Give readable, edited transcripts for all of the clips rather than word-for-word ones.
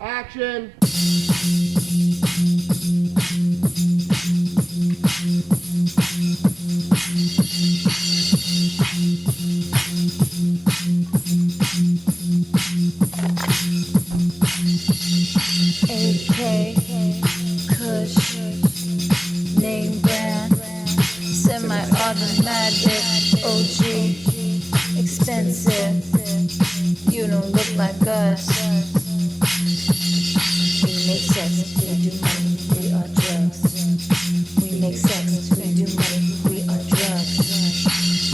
Action! AK, Kush, name brand, semi-automatic, OG, expensive. You don't look like us. We make sex, we do money, we are drugs. We make sex, we do money, we are drugs.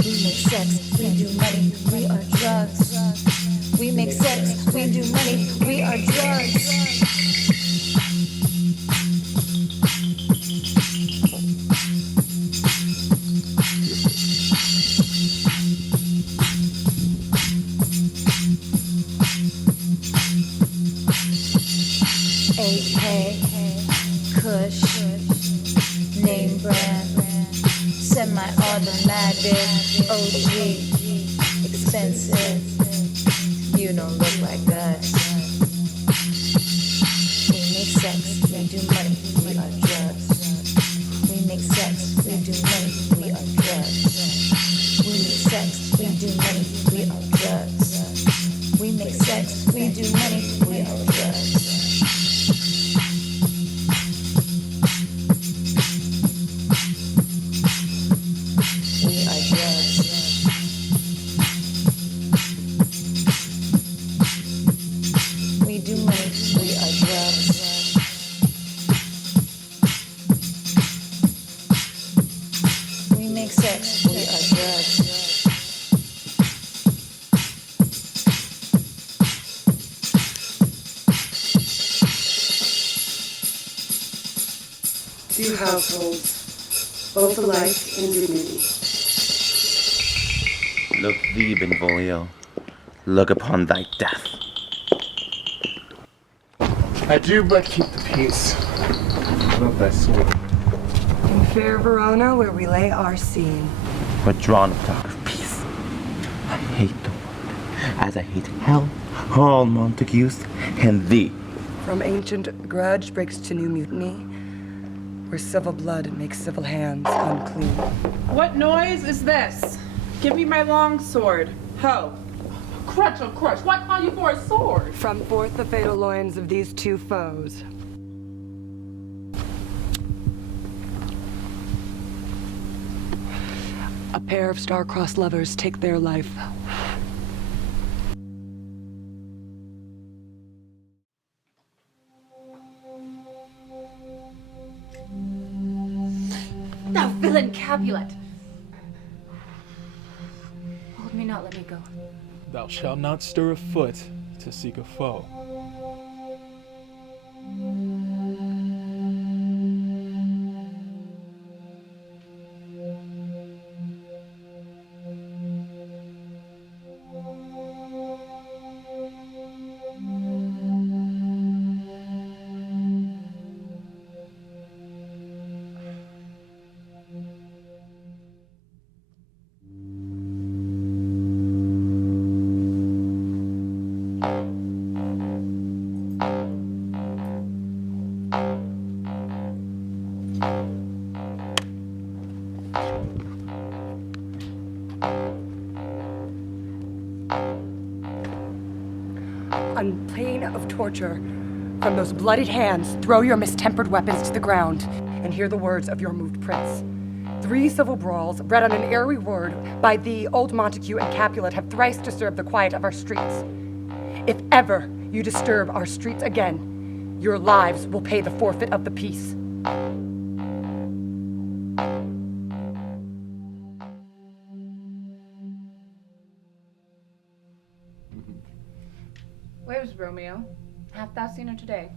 We make sex, we do money, we are drugs. We make sex, we do money, we are drugs. AK, Kush, name brand, semi-automatic, OG, expensive. You don't look like us. We make sex, we do money, we are drugs. We make sex, we do money, we are drugs. We make sex, we do money, we are drugs. We make sex, we do money, we are drugs. Two households, both alike in dignity. Look thee, Benvolio. Look upon thy death. I do but keep the peace. Love thy sword. In fair Verona, where we lay our scene. But drawn of talk of peace. I hate the world, as I hate hell, all Montagues, and thee. From ancient grudge breaks to new mutiny, where civil blood makes civil hands unclean. What noise is this? Give me my long sword. Ho! Crutch, oh crutch, why call you for a sword? From forth the fatal loins of these two foes. A pair of star-crossed lovers take their life. Thou villain Capulet! Hold me not, let me go. Thou shalt not stir a foot to seek a foe. On pain of torture, from those bloodied hands, throw your mistempered weapons to the ground and hear the words of your moved prince. 3 civil brawls, bred on an airy word by thee, old Montague and Capulet, have thrice disturbed the quiet of our streets. If ever you disturb our streets again, your lives will pay the forfeit of the peace. Where's Romeo? Hast thou seen her today?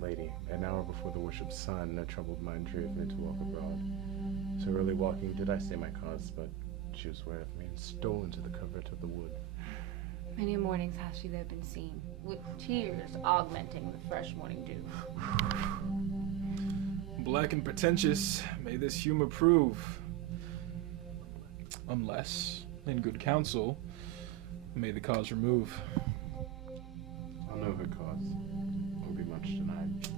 Lady, an hour before the worship's sun, a troubled mind drave me to walk abroad. So early walking did I say my cause, but she was ware of me and stole into the covert of the wood. Many mornings hath she there been seen, with tears augmenting the fresh morning dew. Black and pretentious may this humor prove, unless, in good counsel, May the cause remove. I'll know her cause. Won't be much denied.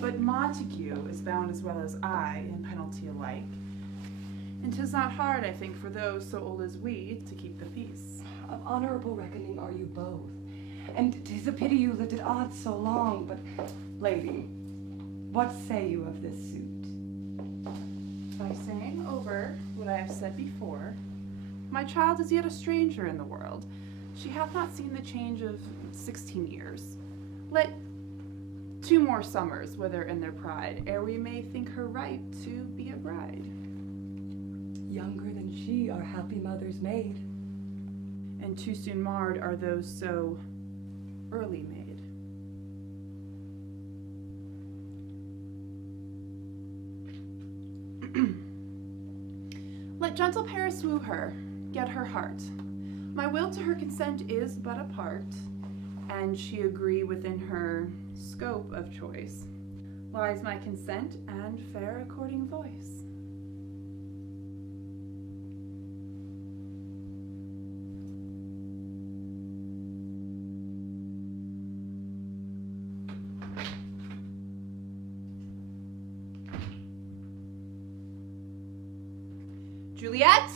But Montague is bound as well as I in penalty alike. And 'tis not hard, I think, for those so old as we to keep the peace. Of honorable reckoning are you both. And 'tis a pity you lived at odds so long, but, lady, what say you of this suit? By saying over what I have said before, my child is yet a stranger in the world. She hath not seen the change of 16 years. Let 2 more summers wither in their pride, ere we may think her ripe to be a bride. Younger than she are happy mothers made. And too soon marred are those so early made. Let gentle Paris woo her, get her heart. My will to her consent is but a part, and she agree within her scope of choice. Lies my consent and fair according voice. Juliet?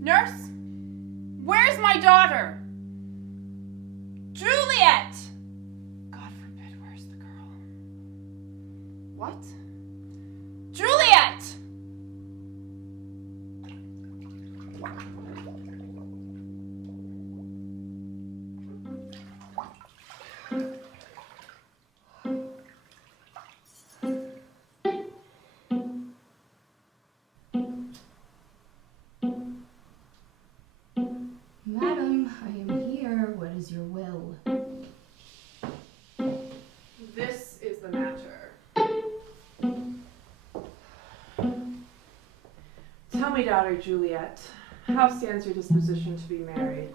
Nurse? Where's my daughter? Juliet! God forbid, where's the girl? What? Juliet! Madam, I am here. What is your will? This is the matter. Tell me, daughter Juliet, how stands your disposition to be married?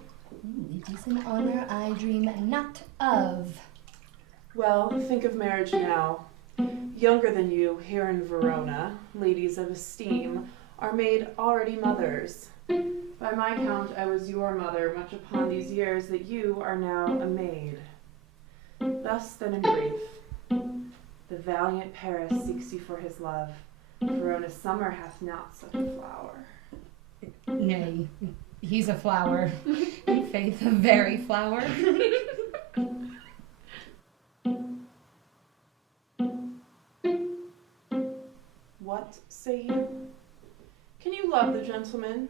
It is an honor I dream not of. Well, think of marriage now. Younger than you, here in Verona, ladies of esteem, are made already mothers. By my count, I was your mother much upon these years that you are now a maid. Thus then in brief, the valiant Paris seeks you for his love. Verona's summer hath not such a flower. Nay, he's a flower. In faith, a very flower. What say you? Can you love the gentleman?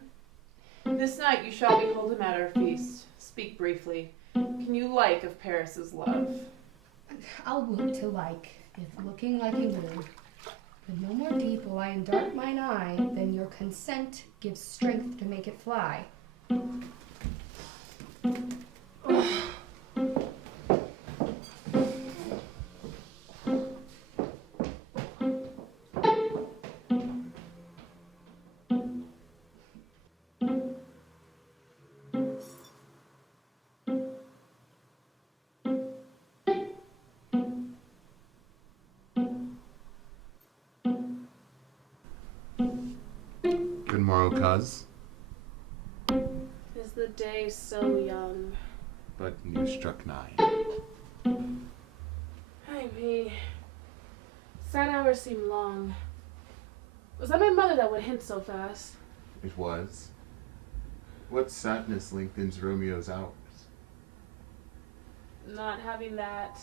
This night you shall behold him at our feast. Speak briefly. Can you like of Paris's love? I'll look to like, if looking like he will. But no more deep will I endart mine eye than your consent gives strength to make it fly. Good morrow, cuz. Is the day so young? But you struck 9. Ay me. Sad hours seem long. Was that my mother that would hint so fast? It was. What sadness lengthens Romeo's hours? Not having that.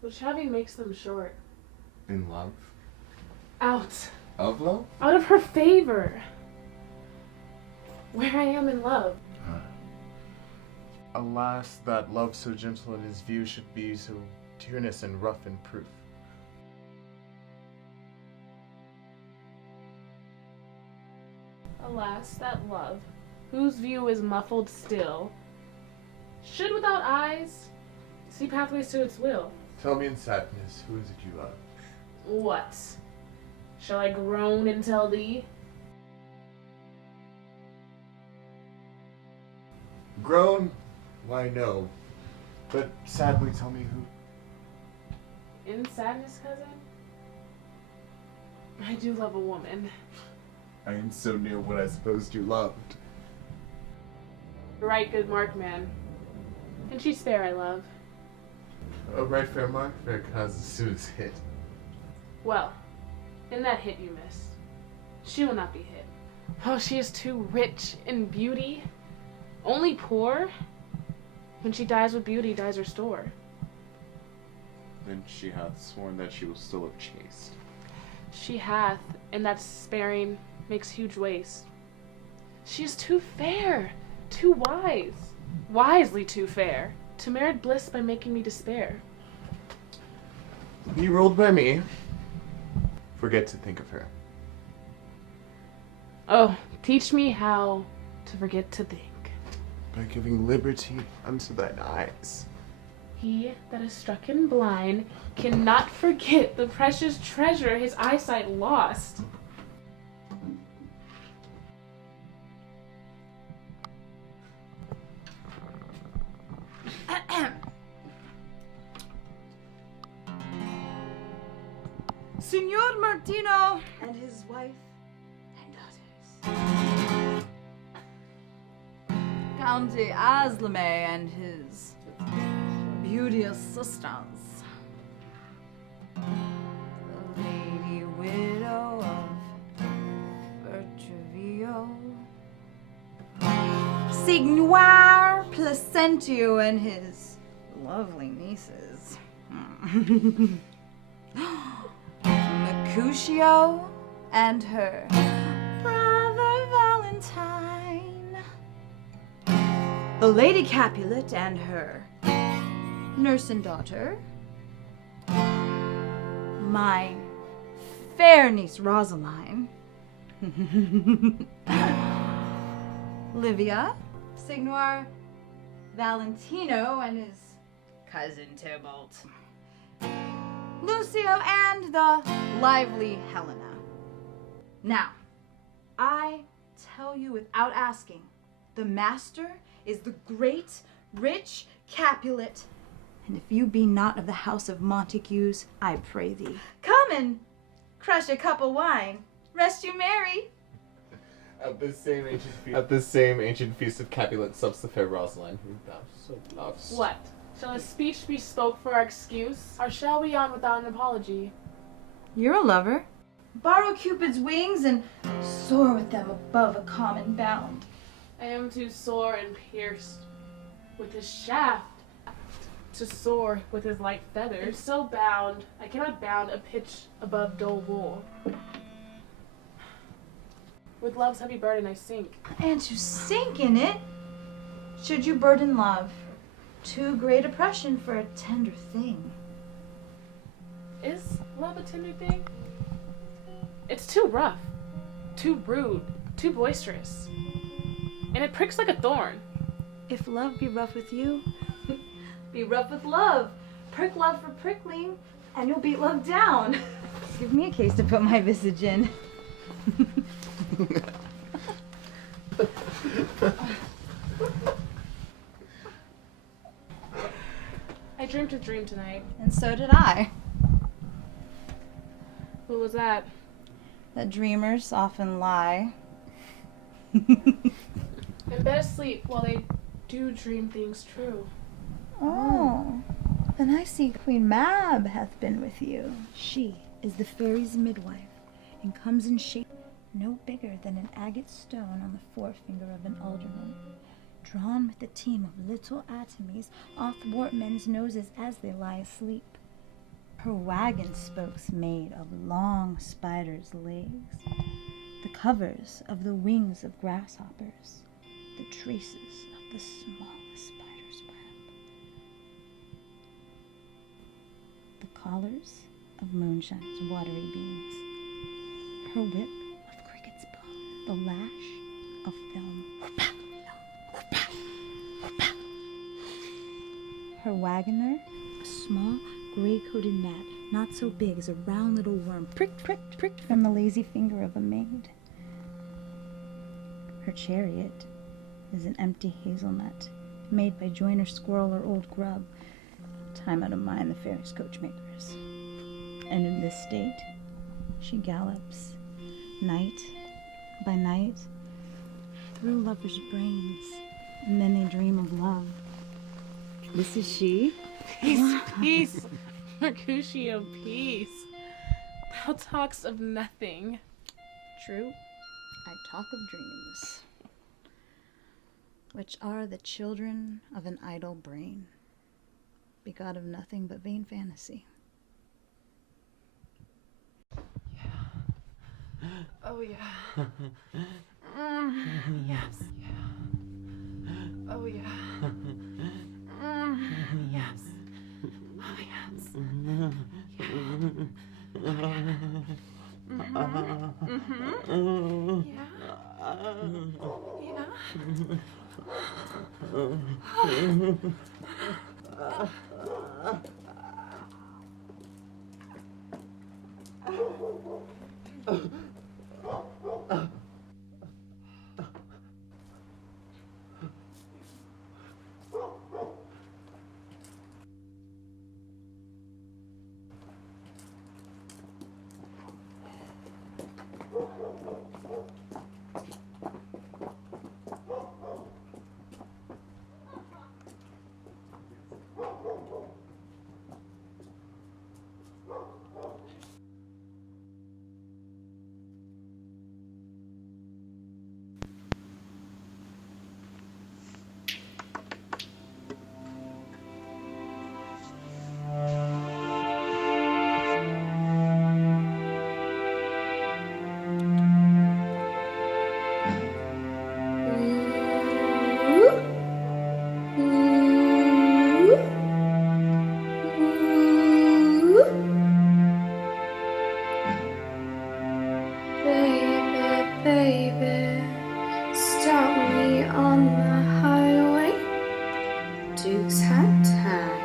Which having makes them short. In love? Out. Of love? Out of her favor. Where I am in love. Alas, that love so gentle in his view should be so tyrannous and rough in proof. Alas, that love, whose view is muffled still, should without eyes see pathways to its will. Tell me in sadness, who is it you love? What? Shall I groan and tell thee? grown? Why, no. But sadly, tell me who. In sadness, cousin? I do love a woman. I am so near what I supposed you loved. Right good mark, man. And she's fair, I love. Oh, right, fair mark, fair cause as soon as hit. Well, in that hit you missed, she will not be hit. Oh, she is too rich in beauty. Only poor. When she dies with beauty, dies her store. Then she hath sworn that she will still have chased. She hath, and that sparing makes huge waste. She is too fair, too wise, wisely too fair, to merit bliss by making me despair. Be ruled by me. Forget to think of her. Oh, teach me how to forget to think. By giving liberty unto thine eyes. He that is strucken blind cannot forget the precious treasure his eyesight lost. Signor Martino and his wife and daughters. County Aslame and his beauteous sisters. The lady widow of Bertrevio. Signor Placentio and his lovely nieces. Mercutio and her brother Valentine. The Lady Capulet and her nurse and daughter. My fair niece Rosaline. Livia, Signor Valentino and his cousin Tybalt. Lucio and the lively Helena. Now, I tell you without asking, the master is the great, rich Capulet, and if you be not of the house of Montagues, I pray thee, come and crush a cup of wine. Rest you merry. At this same ancient feast of Capulet sups the fair Rosaline, who thou so lovest. What? Shall a speech be spoke for our excuse, or shall we on without an apology? You're a lover. Borrow Cupid's wings and soar with them above a common bound. I am too sore and pierced with his shaft to soar with his light feathers. So bound, I cannot bound a pitch above dull wool. With love's heavy burden I sink. And to sink in it, should you burden love, too great oppression for a tender thing. Is love a tender thing? It's too rough, too rude, too boisterous. And it pricks like a thorn. If love be rough with you, be rough with love. Prick love for prickling, and you'll beat love down. Give me a case to put my visage in. I dreamt a dream tonight. And so did I. What was that? That dreamers often lie. In bed asleep while they do dream things true. Oh, then I see Queen Mab hath been with you. She is the fairy's midwife, and comes in shape no bigger than an agate stone on the forefinger of an alderman, drawn with a team of little atomies athwart men's noses as they lie asleep. Her wagon spokes made of long spiders' legs, the covers of the wings of grasshoppers, the traces of the smallest spider's web, the collars of moonshine's watery beams, her whip of cricket's bone, the lash of film, her wagoner, a small gray-coated gnat, not so big as a round little worm, pricked, pricked, pricked from the lazy finger of a maid. Her chariot is an empty hazelnut, made by joiner, squirrel, or old grub. Time out of mind the fairies' coachmakers. And in this state, she gallops, night by night, through lovers' brains, and then they dream of love. This is she. Peace, peace, Mercutio, peace. Thou talks of nothing. True, I talk of dreams, which are the children of an idle brain, begot of nothing but vain fantasy. Oh, yeah. Yes. Oh, yeah. Yes. Oh, yes. Baby, stop me on the highway. Duke's hat time.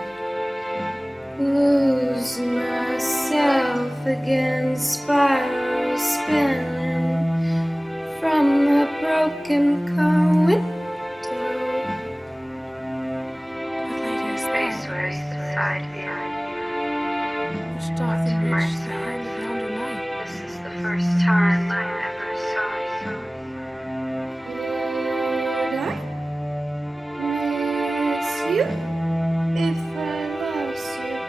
Lose myself again, spiral spinning from the broken car window. What lady is Face that? where side view. Which doth enrich the hand of yonder night? This is the first time I ever saw you. Could I miss you if I lost you?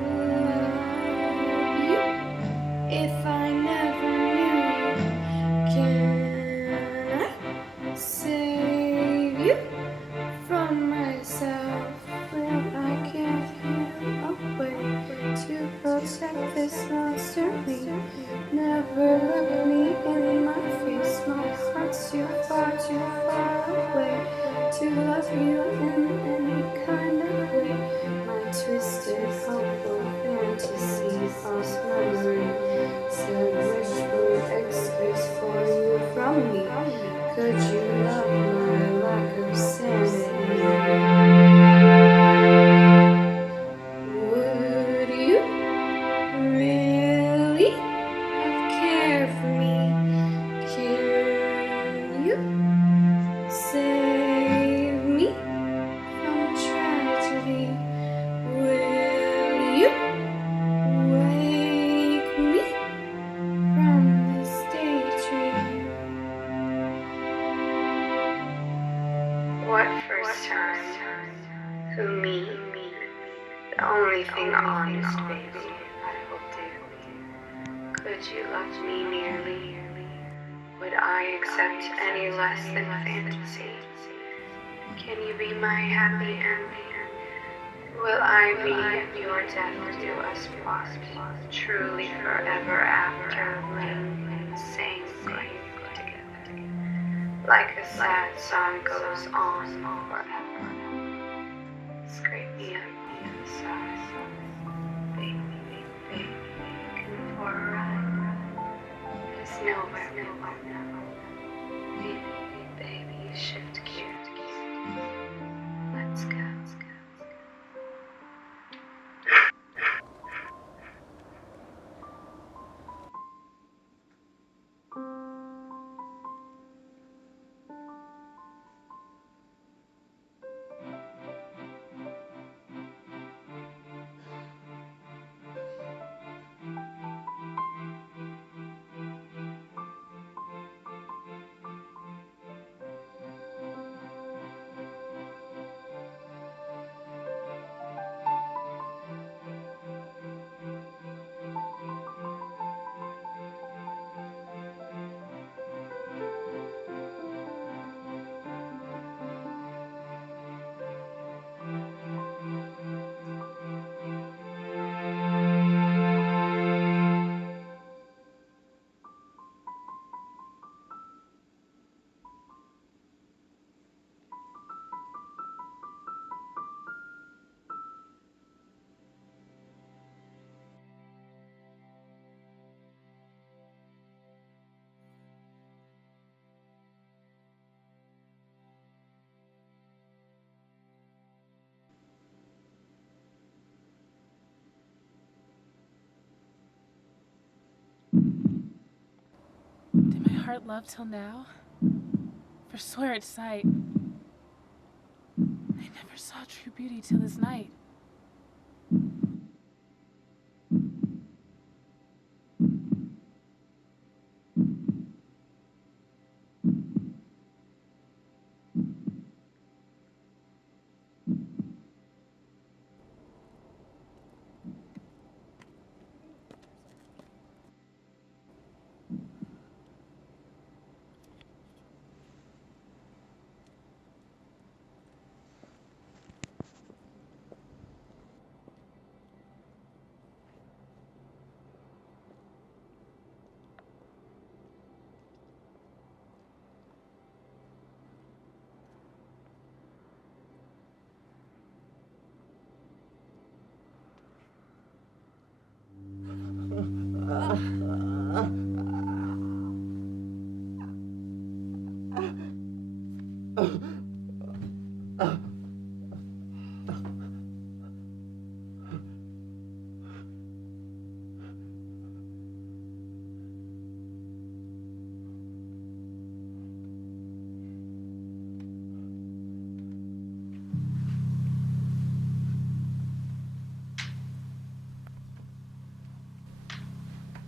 Would I love you if I never knew you? Can I save you from myself when I can't feel a way to protect this monster me? Never look me in my face. My heart's too far away to love you in any kind of way. My twisted, hopeful fantasy, false memory, said wishful excuse for you from me. Could you love my lack of sanity? Would you really have cared for me? Can you save me from tragedy? Will you wake me from this daydream? What first time? Who me? The only thing honest, baby, I will do. Could you love me nearly? Would I accept any less than fantasy? Can you be my happy ending? Will I be your death do us part? Truly forever after laying in the same grave together. Like a sad song goes on forever. Scrape me up inside. Baby, looking for a ride. There's nowhere now. Baby, shift gear. Let's go. heart loved till now? For swear at sight, I never saw true beauty till this night.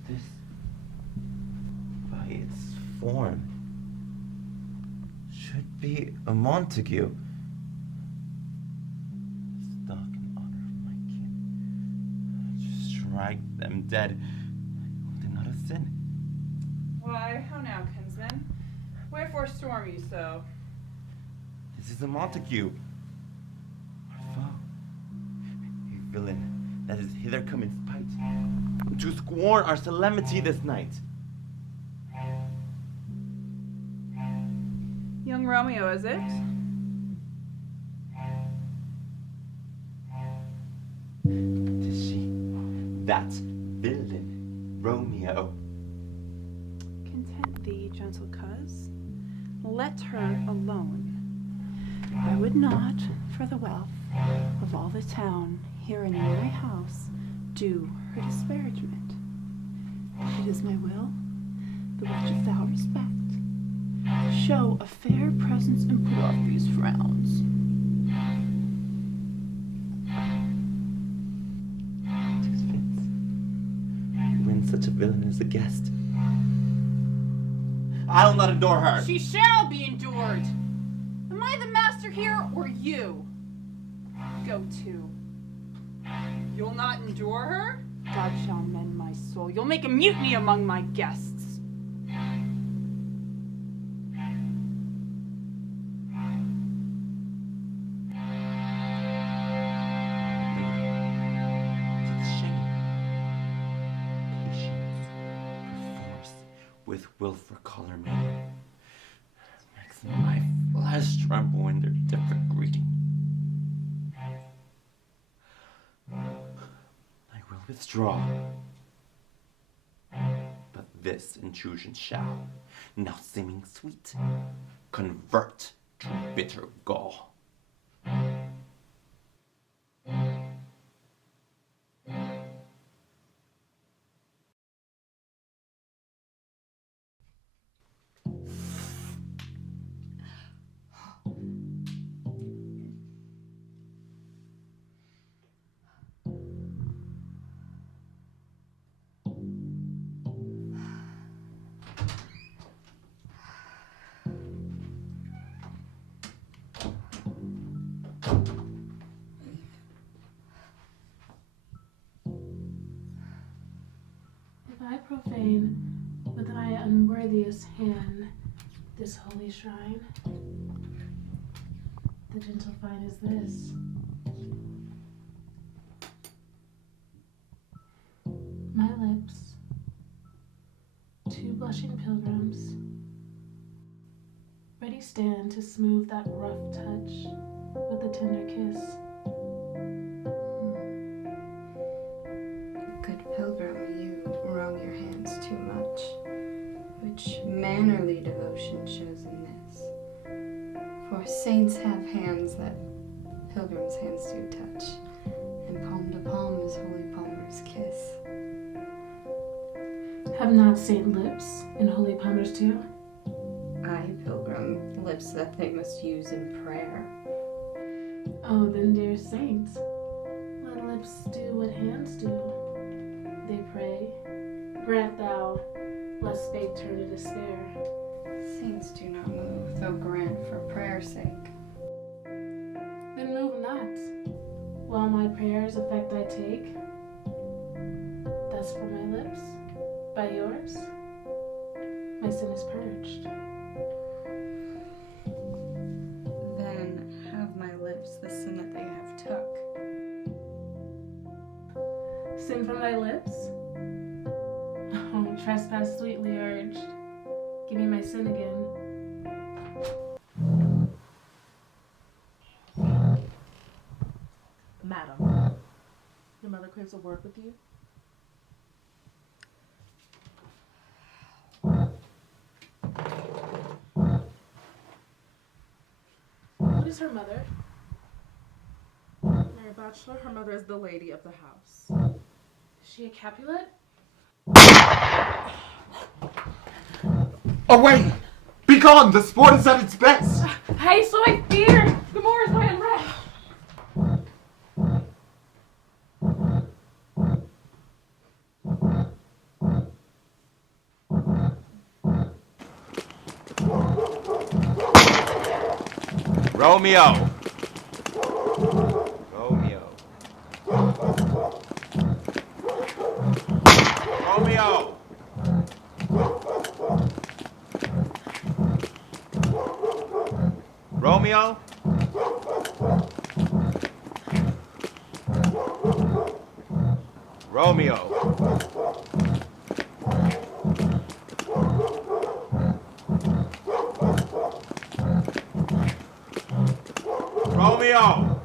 This, by its form, should be a Montague. Stuck in honor of my kin. To strike them dead, who did not have sinned. Why, how now, kinsman? Wherefore storm you so? This is a Montague, our foe, a villain that is hither come in spite, to scorn our solemnity this night. Young Romeo, is it? Tis she, that villain, Romeo. Content thee, gentle coz. Let her alone. I would not, for the wealth of all the town, here in my house, do her disparagement. It is my will, the which if thou respect, show a fair presence and put off these frowns. Tis fits. When such a villain is a guest, I'll not adore her. She shall be endured. Am I the master here, or you? Go to. You'll not endure her? God shall mend my soul. You'll make a mutiny among my guests. With wilful color me makes my flesh tremble in their different greeting. I will withdraw, but this intrusion shall, now seeming sweet, convert to bitter gall. If I profane with thy unworthiest hand this holy shrine, the gentle vine is this. My lips, two blushing pilgrims, ready stand to smooth that rough touch with a tender kiss. Good pilgrim, you wrung your hands too much. Which mannerly devotion shows in this? For saints have hands that pilgrims' hands do touch, and palm to palm is holy palmer's kiss. Have not saint lips and holy palmers too? Aye, pilgrim, lips that they must use in prayer. Oh, then, dear saint, let lips do what hands do. They pray, grant thou, lest faith turn to despair. Saints do not move, though grant for prayer's sake. Then move not, while my prayers effect I take. Thus from my lips, by yours, my sin is purged. Then have my lips the sin that they have took. Sin from thy lips? Oh, trespass sweetly urged. Give me my sin again. Madam, your mother craves a word with you. What is her mother? Mary Bachelor, her mother is the lady of the house. Is she a Capulet? Away! Begone! The sport is at its best! Hey, so I fear! Gomorrah is my unrest! Romeo! Romeo! Romeo! Romeo? Romeo! Romeo!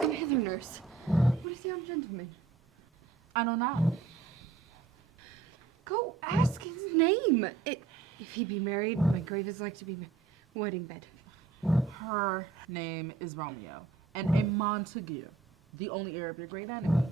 Come hither, nurse. What is the young gentleman? I don't know. Go ask his name. If he be married, my grave is like to be wedding bed. Her name is Romeo, and a Montague, the only heir of your great enemy.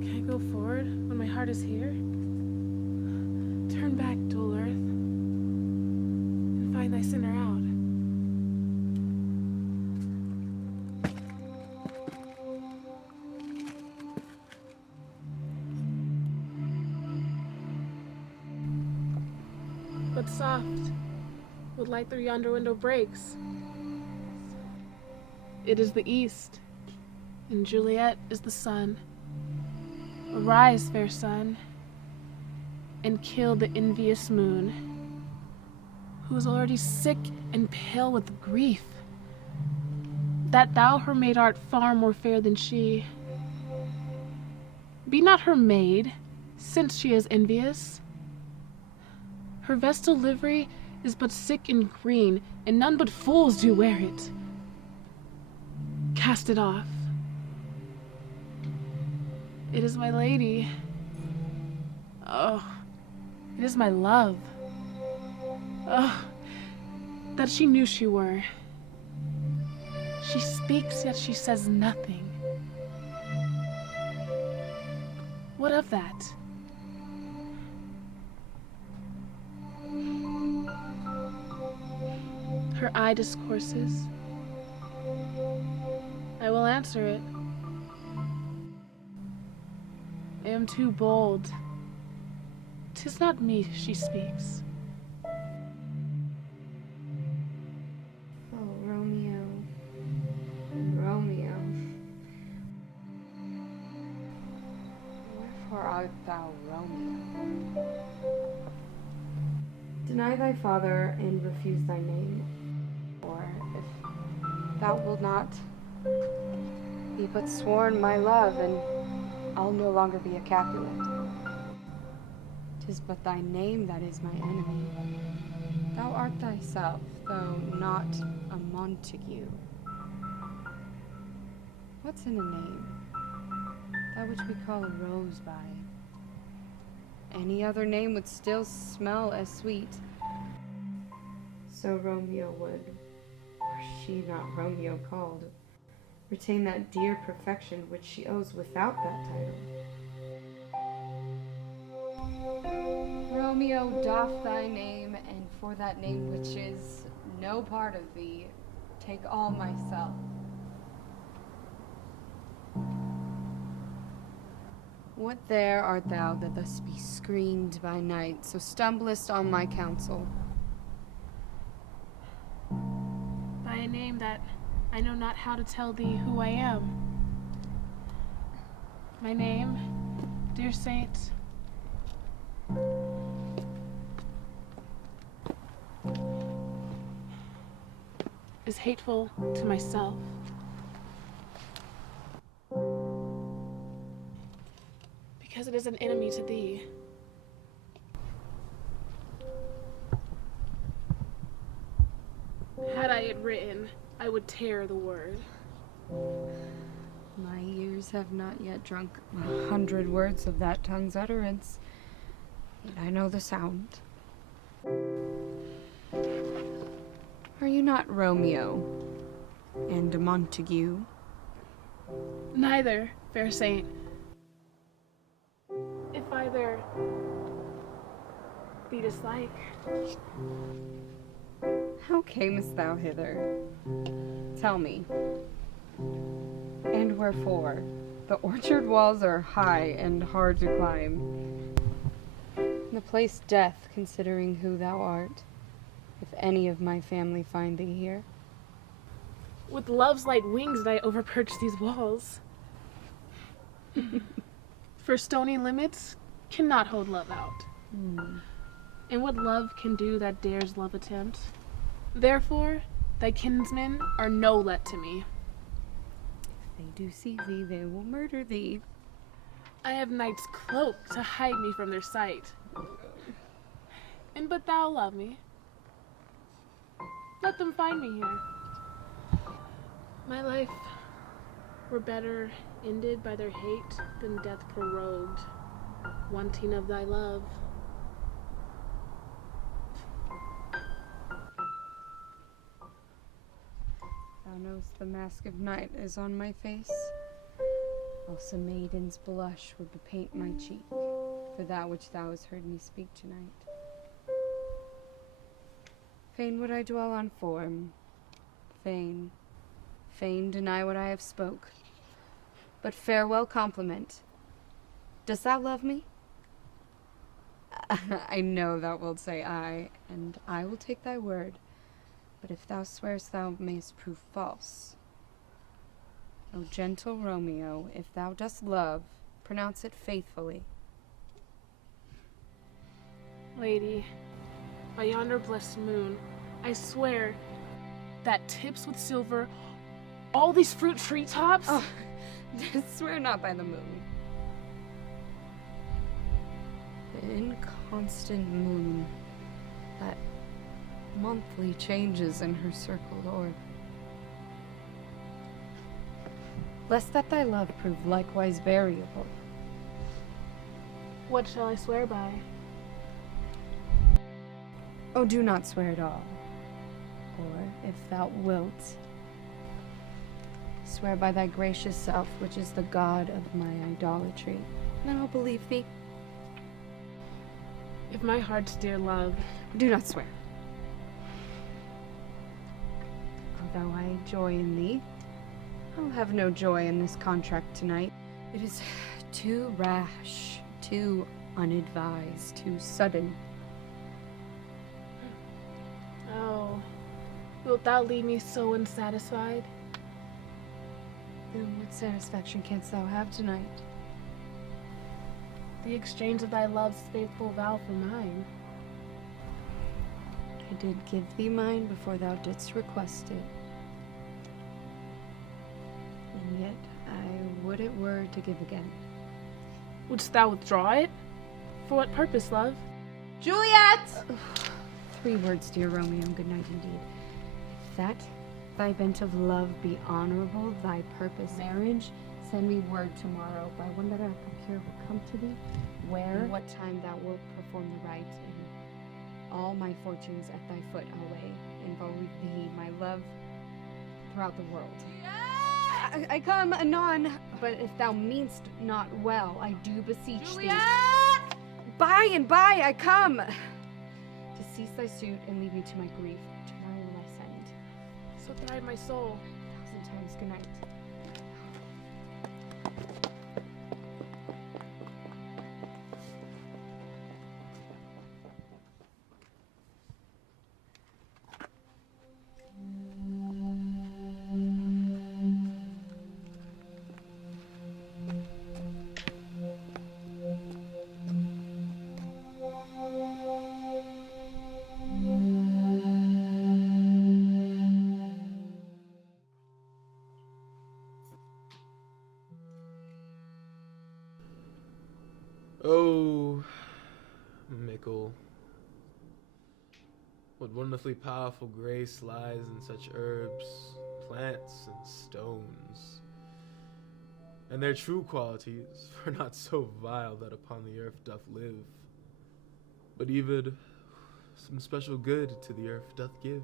Can I go forward when my heart is here? Turn back, dull earth, and find thy sinner out. But soft, what light through yonder window breaks? It is the east, and Juliet is the sun. Arise, fair sun, and kill the envious moon, who is already sick and pale with grief, that thou her maid art far more fair than she. Be not her maid, since she is envious. Her vestal livery is but sick and green, and none but fools do wear it. Cast it off. It is my lady. Oh, it is my love. Oh, that she knew she were. She speaks, yet she says nothing. What of that? Her eye discourses. I will answer it. I am too bold. 'Tis not me she speaks. Oh, Romeo. Romeo. Wherefore art thou Romeo? Deny thy father and refuse thy name. Or if thou wilt not, Be but sworn my love, and I'll no longer be a Capulet. 'Tis but thy name that is my enemy. Thou art thyself, though not a Montague. What's in a name? That which we call a rose by. Any other name would still smell as sweet. So Romeo would, were she not Romeo called, retain that dear perfection which she owes without that title. Romeo, doff thy name, and for that name which is no part of thee, take all myself. What there art thou that thus be screened by night, so stumblest on my counsel? By a name that I know not how to tell thee who I am. My name, dear saint, is hateful to myself. Because it is an enemy to thee. Had I it written, I would tear the word. My ears have not yet drunk 100 words of that tongue's utterance, yet I know the sound. Are you not Romeo and a Montague? Neither, fair saint. If either thee dislike. How camest thou hither? Tell me. And wherefore? The orchard walls are high and hard to climb. The place death, considering who thou art, if any of my family find thee here. With love's light wings did I overperch these walls. For stony limits cannot hold love out. And what love can do that dares love attempt? Therefore, thy kinsmen are no let to me. If they do see thee, they will murder thee. I have night's cloak to hide me from their sight. And but thou love me. Let them find me here. My life were better ended by their hate than death prorogued, wanting of thy love. Thou know'st the mask of night is on my face, else a maiden's blush would bepaint my cheek for that which thou hast heard me speak tonight. Fain would I dwell on form, fain deny what I have spoke, but farewell compliment. Dost thou love me? I know thou wilt say aye, and I will take thy word. But if thou swearest, thou mayst prove false. O gentle Romeo, if thou dost love, pronounce it faithfully. Lady, by yonder blessed moon, I swear that tips with silver all these fruit treetops. Oh, swear not by the moon. The inconstant moon that monthly changes in her circled orb. Lest that thy love prove likewise variable. What shall I swear by? Oh, do not swear at all. Or, if thou wilt, swear by thy gracious self, which is the god of my idolatry. Then I'll believe thee. If my heart's dear love... Do not swear. Although I joy in thee, I'll have no joy in this contract tonight. It is too rash, too unadvised, too sudden. Oh, wilt thou leave me so unsatisfied? Then what satisfaction canst thou have tonight? The exchange of thy love's faithful vow for mine. I did give thee mine before thou didst request it. put it were to give again. Wouldst thou withdraw it? For what purpose, love? Juliet! 3 words, dear Romeo, good night indeed. If that thy bent of love be honorable, thy purpose marriage, send me word tomorrow by one that I procure will come to thee, where and what time thou wilt perform the rite, and all my fortunes at thy foot I'll lay, and vow thee my love throughout the world. I come anon, but if thou meanst not well, I do beseech Juliet! thee. By and by I come! To cease thy suit and leave me to my grief, tomorrow will I send. So thrive my soul. 1,000 times good night. Oh, Mickle, what wonderfully powerful grace lies in such herbs, plants, and stones, and their true qualities are not so vile that upon the earth doth live, but even some special good to the earth doth give,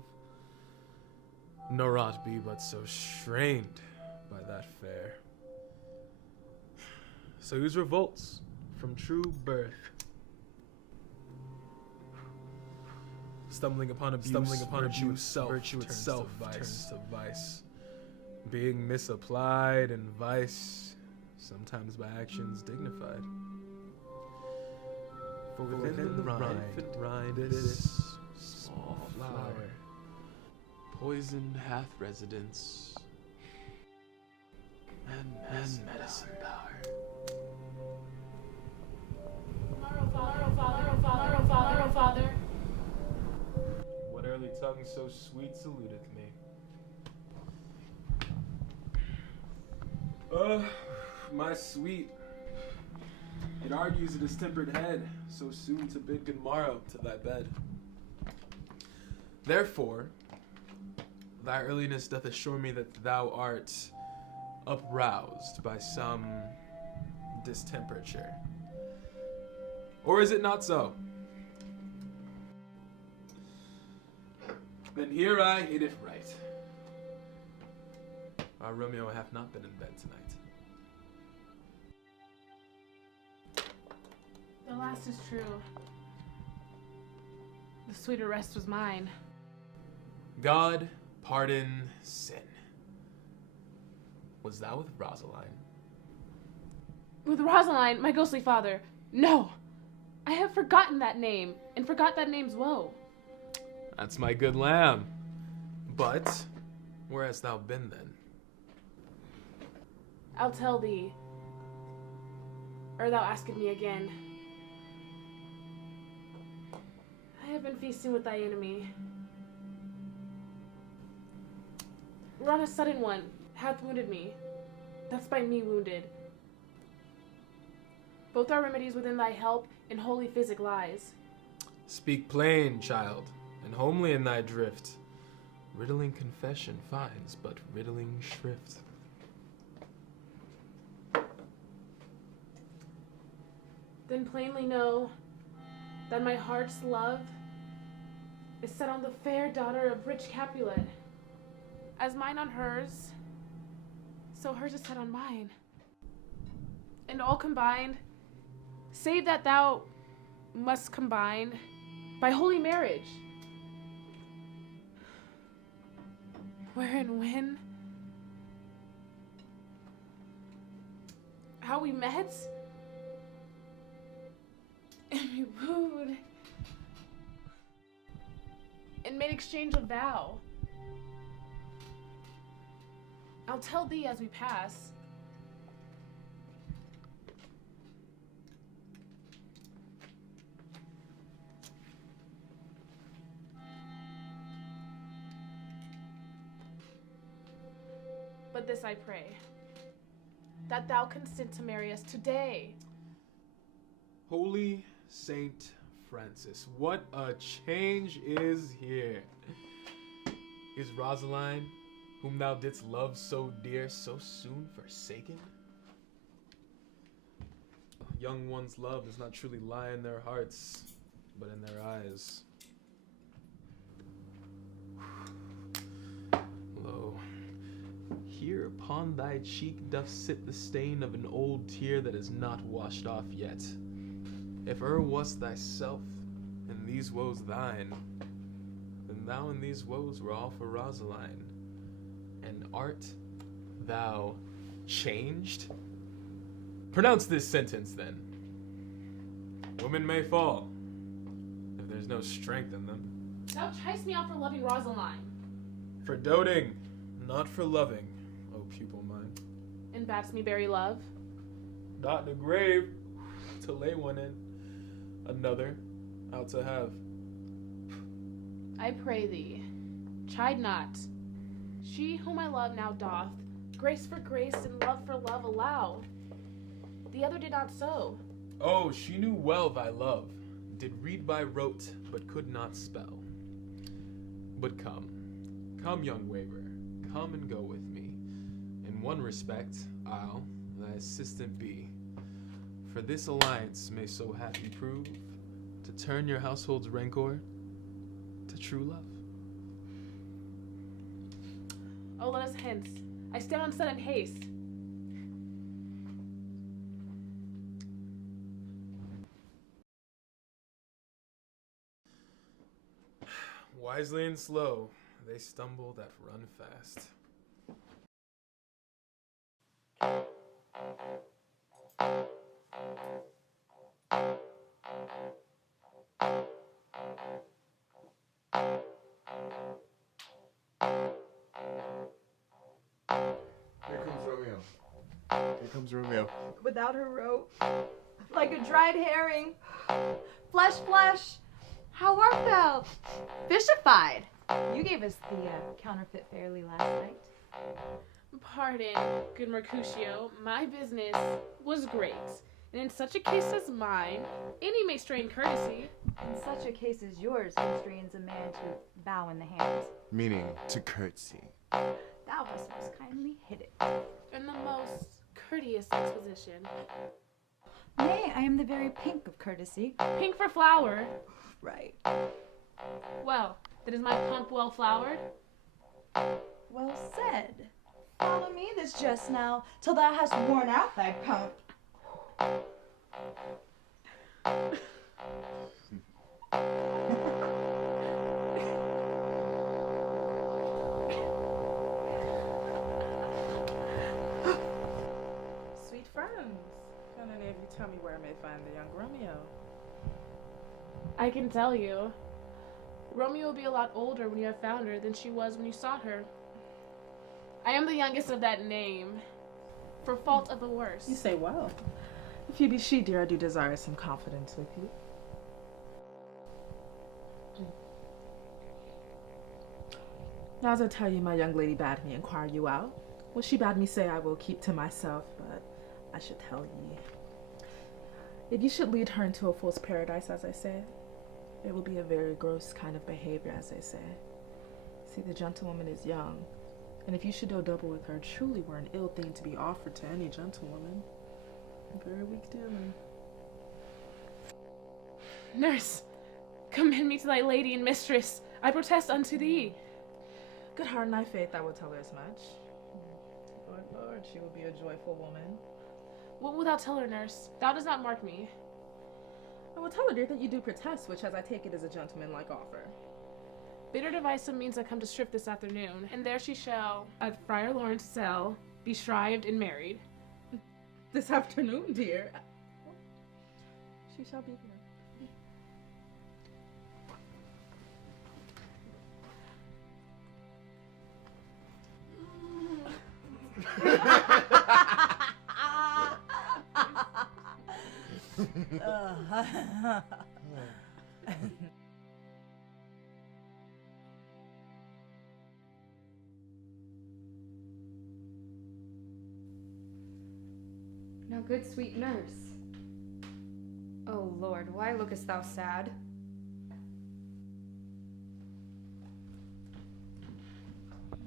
nor aught be but so strained by that fair. So whose revolts from true birth, stumbling upon abuse, virtue itself turns to vice, being misapplied, and vice sometimes by actions dignified. For within the rind this small flower poisoned hath residence and medicine power. Father. What early tongue so sweet saluteth me? My sweet, it argues a distempered head, so soon to bid good morrow to thy bed. Therefore, thy earliness doth assure me that thou art uproused by some distemperature. Or is it not so? Then here I hit it right. Our Romeo hath not been in bed tonight. The last is true. The sweeter rest was mine. God pardon sin. Was thou with Rosaline? With Rosaline, my ghostly father. No! I have forgotten that name, and forgot that name's woe. That's my good lamb. But where hast thou been then? I'll tell thee, or thou askest me again. I have been feasting with thy enemy. Wrong a sudden one hath wounded me. That's by me wounded. Both our remedies within thy help and holy physic lies. Speak plain, child, and homely in thy drift. Riddling confession finds but riddling shrift. Then plainly know that my heart's love is set on the fair daughter of rich Capulet. As mine on hers, so hers is set on mine. And all combined, save that thou must combine by holy marriage. Where and when? How we met? And we wooed. And made exchange of vow. I'll tell thee as we pass. But this I pray, that thou consent to marry us today. Holy Saint Francis, what a change is here. Is Rosaline, whom thou didst love so dear, so soon forsaken? Young one's love does not truly lie in their hearts, but in their eyes. Lo, here upon thy cheek doth sit the stain of an old tear that is not washed off yet. If wast thyself, and these woes thine, then thou and these woes were all for Rosaline. And art thou changed? Pronounce this sentence, then. Women may fall, if there's no strength in them. Thou chidest me out for loving Rosaline, For doting, not for loving, O pupil mine. and badst me bury love. Not in a grave, to lay one in, another out to have. I pray thee, chide not. She whom I love now doth grace for grace and love for love allow. The other did not so. Oh, she knew well thy love, did read by rote, but could not spell. But come, young waver, come and go with me. In one respect, I'll thy assistant be. For this alliance may so happy prove, to turn your household's rancor to true love. Oh, let us hence. I stand on sudden haste. Wisely and slow, they stumble that run fast. Here comes Romeo. Here comes Romeo. Without her rope, like a dried herring. Flesh, flesh. How art thou? Fishified. You gave us the counterfeit fairly last night. Pardon, good Mercutio, my business was great. And in such a case as mine, any may strain courtesy. In such a case as yours, constrains a man to bow in the hands. Meaning to curtsy. Thou hast most kindly hit it. In the most courteous exposition. Nay, I am the very pink of courtesy. Pink for flower. Right. Well, then is my pump well flowered? Well said. Follow me this just now, till thou hast worn out thy pump. Sweet friends, can any of you tell me where I may find the young Romeo? I can tell you. Romeo will be a lot older when you have found her than she was when you sought her. I am the youngest of that name, for fault of the worst. You say well. If you be she, dear, I do desire some confidence with you. Now, as I tell you, my young lady bade me inquire you out. What she bade me say I will keep to myself, but I should tell ye. If you should lead her into a false paradise, as I say, it will be a very gross kind of behavior, as they say. See, the gentlewoman is young, and if you should do double with her, truly were an ill thing to be offered to any gentlewoman. Very weak dealing. Nurse, commend me to thy lady and mistress. I protest unto thee. Good heart and thy faith, I will tell her as much. Lord, Lord, she will be a joyful woman. What wilt thou tell her, nurse? Thou dost not mark me. I will tell her, dear, that you do protest, which, as I take it, is a gentlemanlike offer. Bid her devise some means I come to strip this afternoon, and there she shall, at Friar Lawrence's cell, be shrived and married. This afternoon, dear. She shall be here. Now, good sweet nurse. Oh Lord, why lookest thou sad?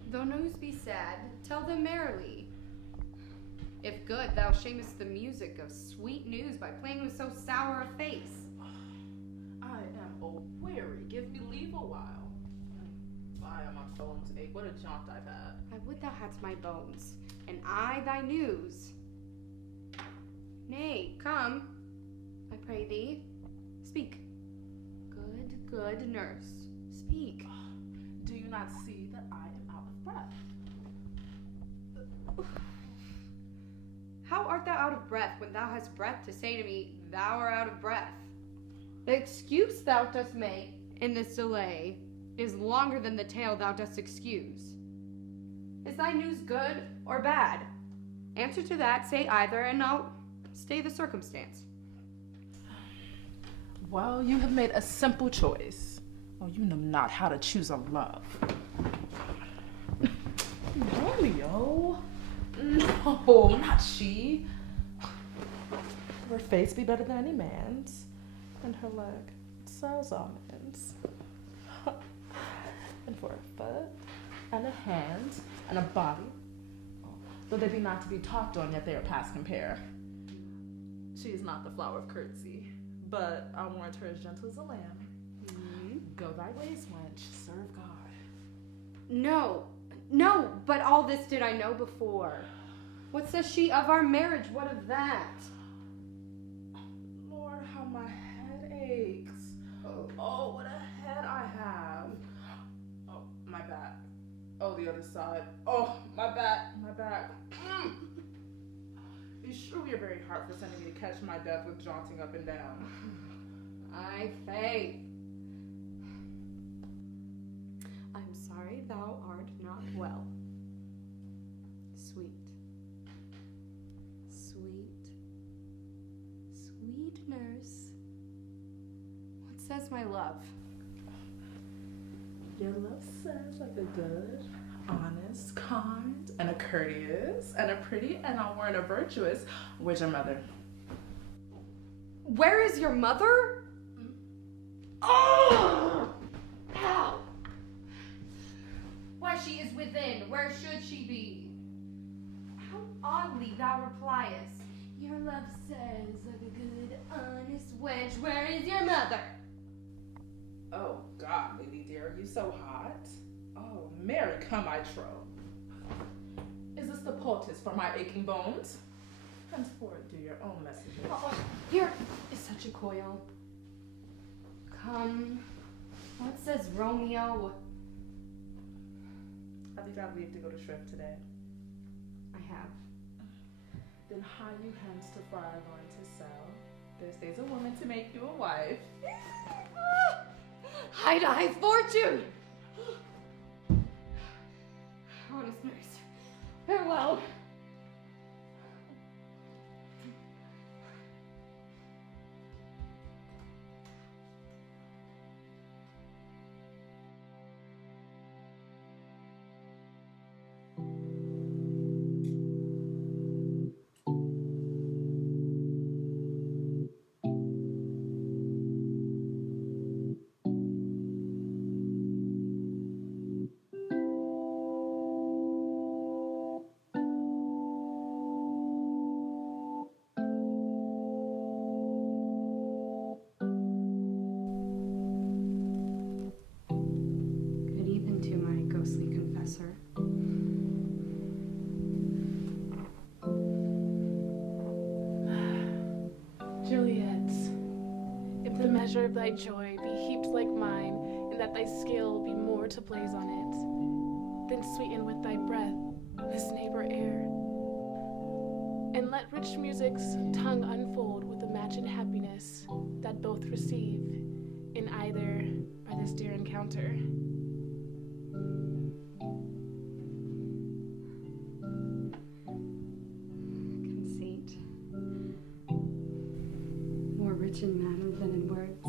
Though news be sad, tell them merrily. If good, thou shamest the music of sweet news by playing with so sour a face. I am a-weary. Give me leave a while. I am on bones ache. What a jaunt I've had. I would thou hadst my bones, and I thy news. Nay, come, I pray thee, speak. Good nurse, speak. Do you not see that I am out of breath? How art thou out of breath when thou hast breath to say to me, thou art out of breath? The excuse thou dost make in this delay is longer than the tale thou dost excuse. Is thy news good or bad? Answer to that, say either, and I'll stay the circumstance. Well, you have made a simple choice. Oh, you know not how to choose a love. Romeo? No, not she. Her face be better than any man's, and her leg sells almonds. And for a foot, and a hand, and a body, though they be not to be talked on, yet they are past compare. She is not the flower of courtesy, but I warrant her as gentle as a lamb. Go thy ways, wench, serve God. No, but all this did I know before. What says she of our marriage? What of that? Lord, how my head aches. Oh, what a head I have. Oh, my back. Oh, the other side. Oh, my back. You shrew your very heart for sending me to catch my death with jaunting up and down. I faith. I'm sorry thou art not well. Sweet nurse. What says my love? Your love says like a good, honest, kind, and a courteous, and a pretty, and a warrant a virtuous. Where's your mother? Where is your mother? Oh! Ow! Why, she is within. Where should she be? How oddly thou repliest. Your love says like a good, honest wench. Where is your mother? Oh, God, lady dear, are you so hot? Oh, Mary, come, I trow. Is this the poultice for my aching bones? Henceforth, do your own messages. Oh, here is such a coil. Come. What says Romeo? Have you got leave to go to Shrimp today? I have. Then hie you hence to Firelorn to sell. There stays a woman to make you a wife. Hide high fortune! Honest nurse, farewell. Juliet, if the measure of thy joy be heaped like mine, and that thy scale be more to blaze on it, then sweeten with thy breath this neighbor air, and let rich music's tongue unfold with the match in happiness that both receive in either or this dear encounter. In manner than in words,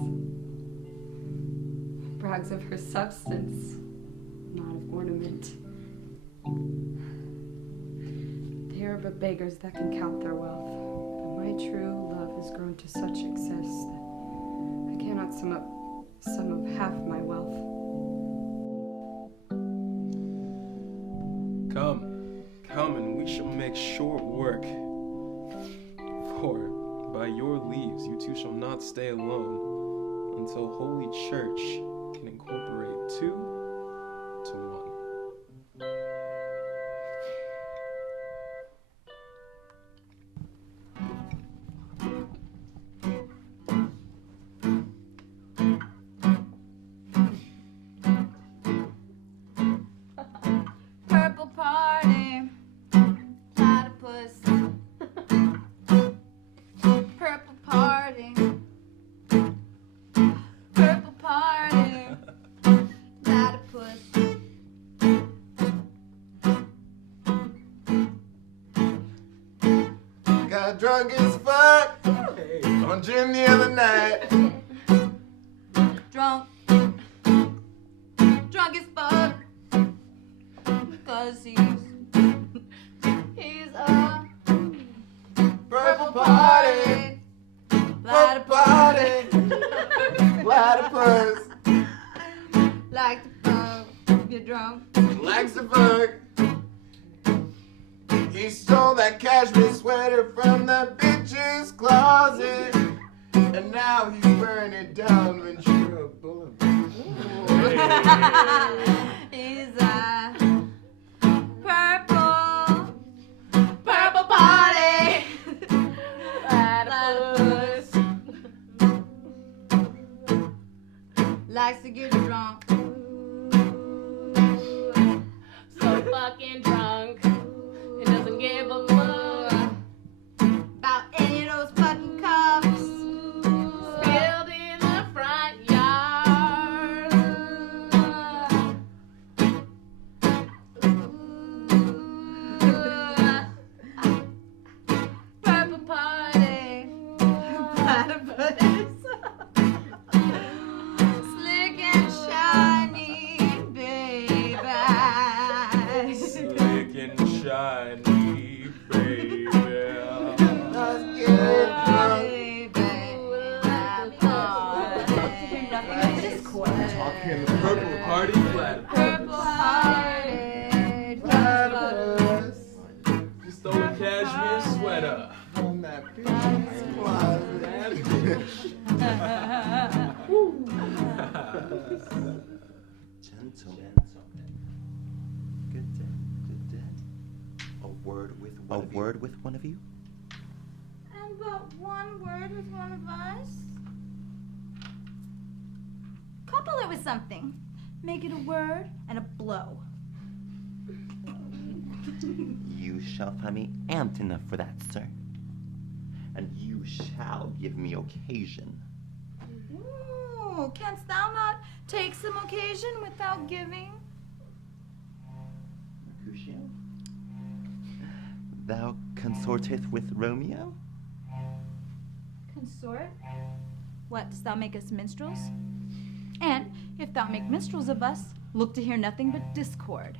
brags of her substance, not of ornament. They are but beggars that can count their wealth. My true love has grown to such excess that I cannot sum up some of half my wealth. Come, and we shall make short work. For by your leaves you two shall not stay alone until Holy Church can incorporate two to one. Purple party, platypus. Purple party, purple party, platypus. Got drunk as fuck on gin the other night. Drunk as fuck. Cause he's a Purple party, purple party, platypus. like the fuck, you're drunk. Likes to fuck. He stole that cashmere sweater from the bitch's closet, and now he's burning it down Ventura Boulevard. He's a purple party, platypus. Likes to get drunk. So fucking drunk. He doesn't give a fuck about any of those fucking cups spilled in the front yard. Purple party, platypus. Slick and shiny, baby. Slick and shiny, baby. Let's get drunk. Talking purple party platypus. Purple hearted Platypus. You stole a cashmere sweater. From that bitch's closet. Gentlemen. Good day, good day. A word with one of you? And but one word with one of us? Couple it with something. Make it a word and a blow. You shall find me amped enough for that, sir. And you shall give me occasion. Ooh, canst thou not take some occasion without giving? Mercutio? Thou consorteth with Romeo? Consort? What, dost thou make us minstrels? And if thou make minstrels of us, look to hear nothing but discord.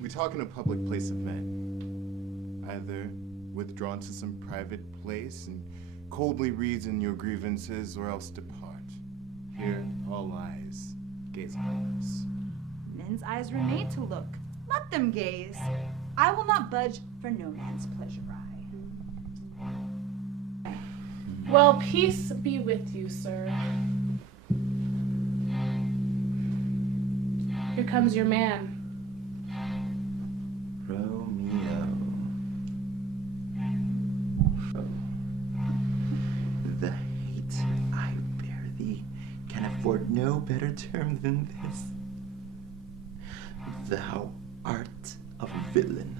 We talk in a public place of men, either withdrawn to some private place and coldly reason your grievances, or else depart. Here, all eyes gaze upon us. Men's eyes were made to look. Let them gaze. I will not budge for no man's pleasure eye. Well, peace be with you, sir. Here comes your man. Romeo. The hate I bear thee can afford no better term than this. Thou art a villain.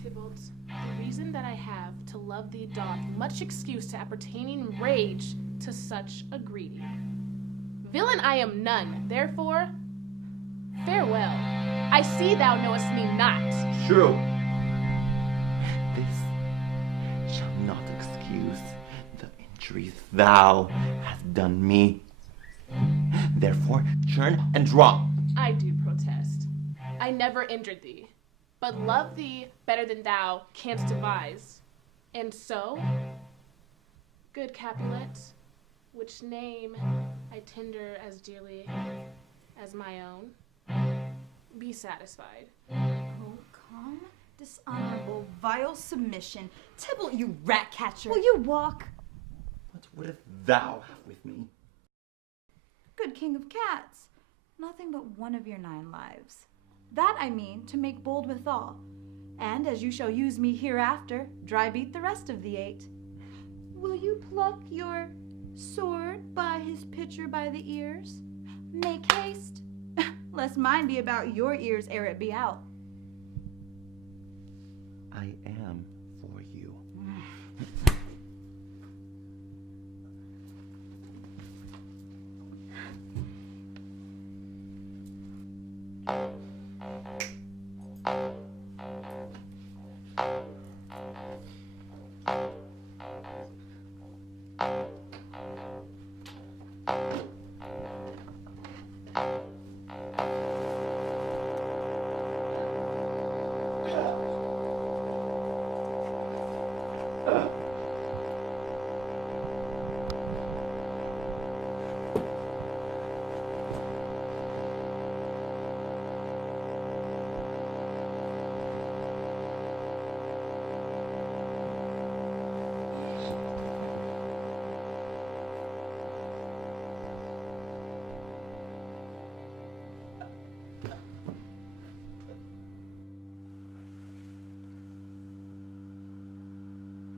Tybalt, the reason that I have to love thee doth much excuse to appertaining rage to such a greedy. Villain I am none, therefore, farewell. I see thou knowest me not. True. This shall not excuse the injuries thou hast done me. Therefore, turn and draw. I do protest. I never injured thee, but love thee better than thou canst devise. And so, good Capulet, which name I tender as dearly as my own, be satisfied. Oh, come. Dishonorable, vile submission. Tybalt, you rat catcher. Will you walk? What wouldst thou have with me? Good king of cats. Nothing but one of your 9 lives. That I mean, to make bold withal. And as you shall use me hereafter, dry beat the rest of the 8. Will you pluck your sword by his pitcher by the ears? Make haste, lest mine be about your ears ere it be out. I am for you.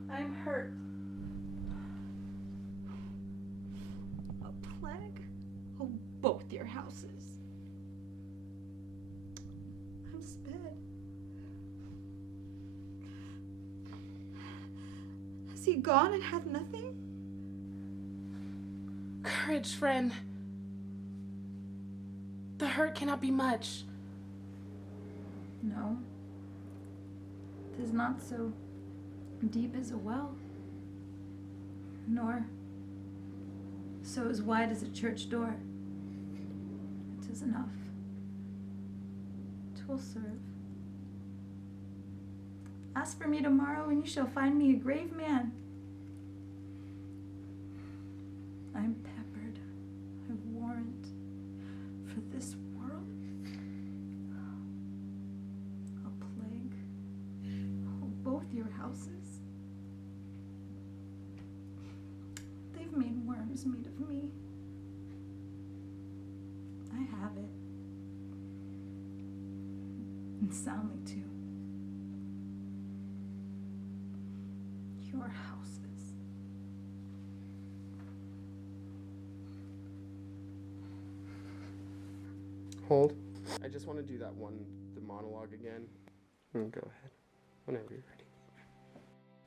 I'm hurt. A plague? Oh, both your houses. I'm sped. Has he gone and had nothing? Courage, friend. The hurt cannot be much. No. 'Tis not so deep as a well, nor so as wide as a church door. It is enough. 'Twill serve. Ask for me tomorrow, and you shall find me a grave man. I'm peppered, I warrant, for this world. A plague. Oh, both your houses. They've made worms meat of me. I have it. And soundly, too. Your houses. Hold. I just want to do the monologue again. Go ahead, whenever you're ready.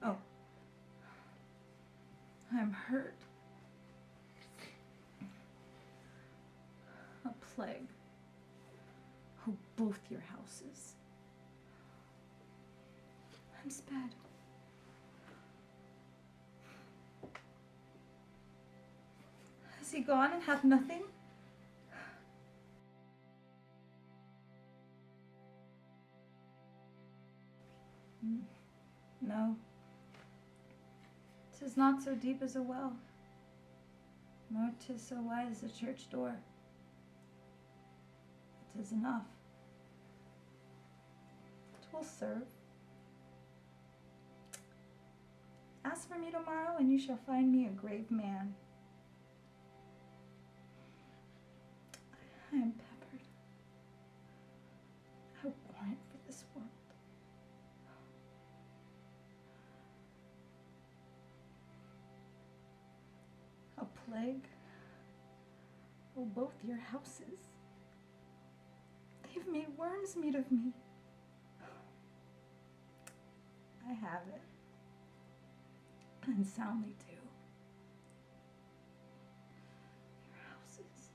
Oh. I'm hurt. A plague. Oh, both your houses. I'm sped. Has he gone and hath nothing? No. 'Tis not so deep as a well, nor 'tis so wide as a church door. It is enough. 'Twill serve. Ask for me tomorrow, and you shall find me a grave man. I am peppered. I warrant for this world. A plague? Oh, both your houses. They've made worms meat of me. I have it. And soundly, too. Your houses.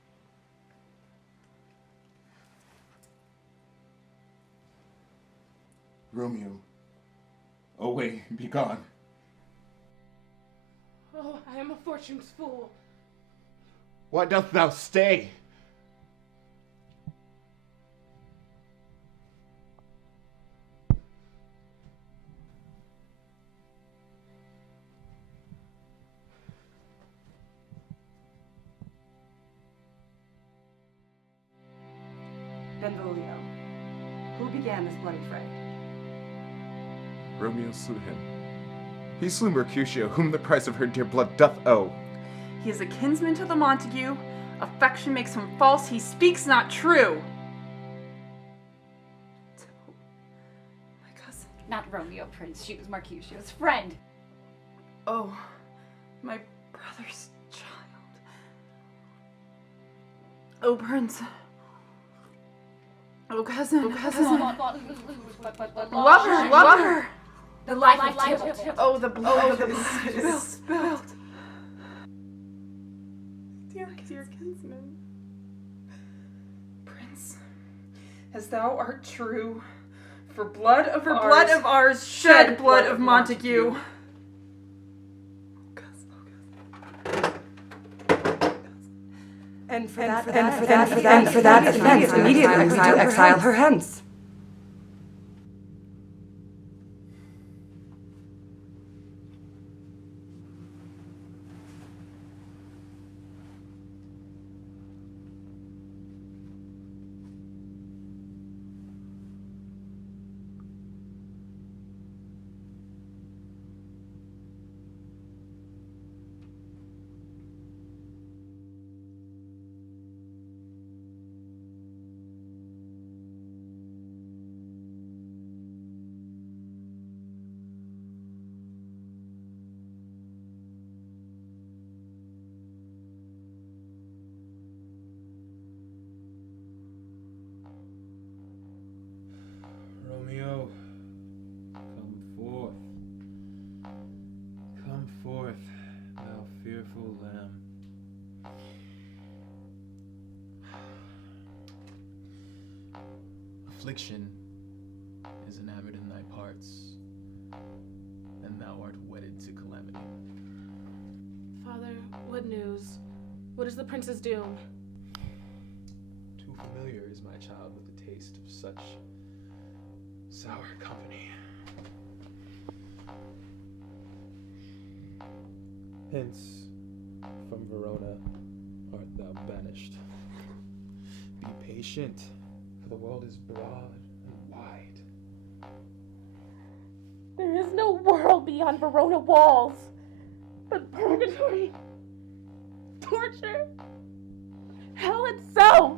Romeo, away, be gone. Oh, I am a fortune's fool. Why dost thou stay? Benvolio. Who began this bloody fray? Romeo slew him. He slew Mercutio, whom the price of her dear blood doth owe. He is a kinsman to the Montague. Affection makes him false. He speaks not true. My cousin. Not Romeo, Prince. She was Mercutio's friend. Oh, my brother's child. Oh, Prince. Oh, cousin. Love her. The life of Tybalt. Oh, the blood is spilled. Dear kinsman. Prince, as thou art true, for blood of ours, shed blood of Montague. And for that offense, immediately we do exile her hence. Romeo, come forth. Come forth, thou fearful lamb. Affliction is enamored in thy parts, and thou art wedded to calamity. Father, what news? What is the prince's doom? Too familiar is my child with the taste of such sour company. Hence, from Verona art thou banished. Be patient, for the world is broad and wide. There is no world beyond Verona walls, but purgatory, torture, hell itself.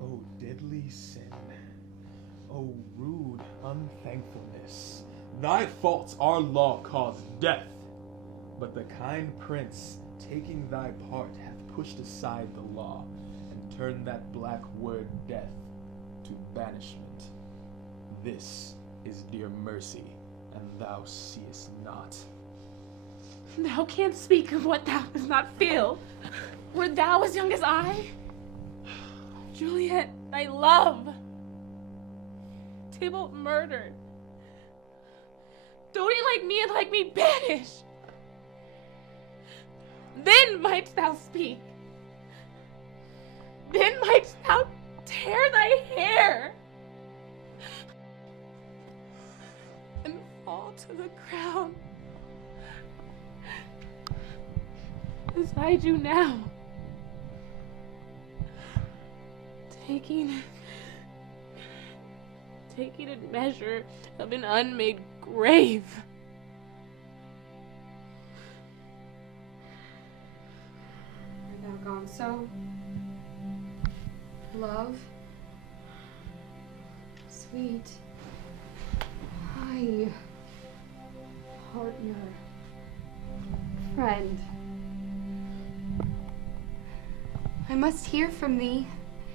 O deadly sin, O rude unthankfulness, thy faults our law caused death, but the kind prince, taking thy part, hath pushed aside the law, and turned that black word death to banishment. This is dear mercy, and thou seest not. Thou canst speak of what thou dost not feel. Wert thou as young as I? Juliet, thy love. Tybalt murdered. Doting like me and like me banished. Then mightst thou speak. Then mightst thou tear thy hair and fall to the ground as I do now, taking a measure of an unmade grave. Art thou gone so? Love? Sweet. Hi. Partner. Friend. I must hear from thee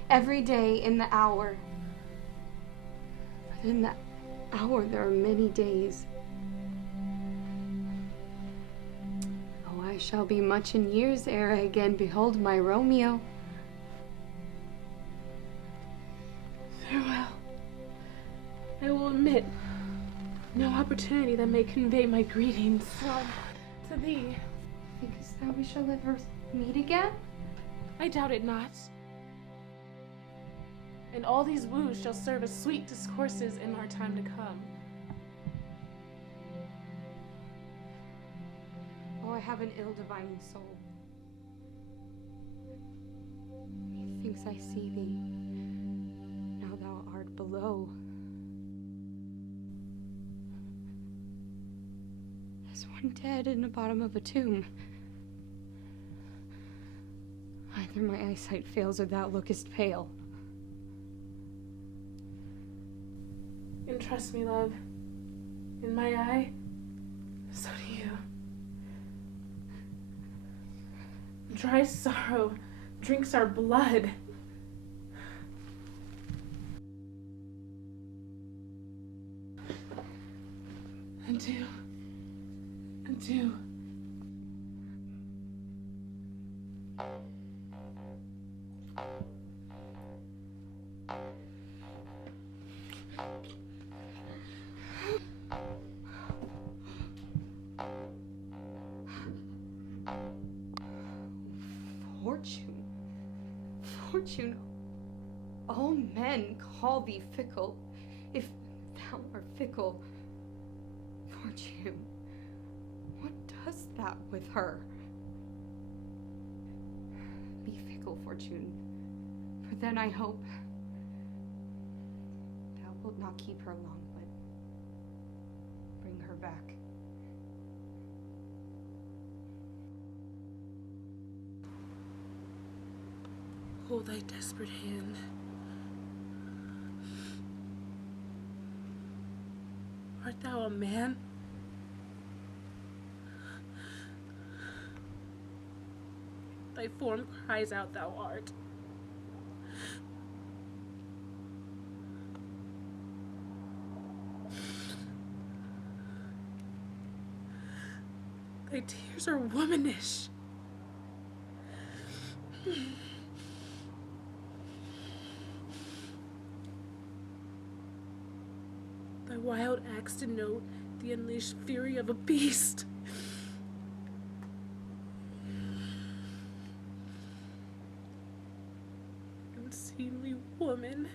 every day in the hour. But in the hour there are many days. Oh, I shall be much in years ere I again behold my Romeo. Farewell. I will omit no opportunity that may convey my greetings to thee. Thinkest thou we shall ever meet again? I doubt it not. And all these woos shall serve as sweet discourses in our time to come. Oh, I have an ill-divining soul. methinks I see thee. Now thou art below. As one dead in the bottom of a tomb. Either my eyesight fails or thou lookest pale. And trust me, love, in my eye, so do you. Dry sorrow drinks our blood. Adieu. Adieu. Fortune, all men call thee fickle, if thou art fickle. Fortune, what dost thou with her? Be fickle, Fortune, for then I hope thou wilt not keep her long, but bring her back. Hold thy desperate hand. Art thou a man? Thy form cries out thou art. Thy tears are womanish. Thy wild acts denote the unleashed fury of a beast. Unseemly woman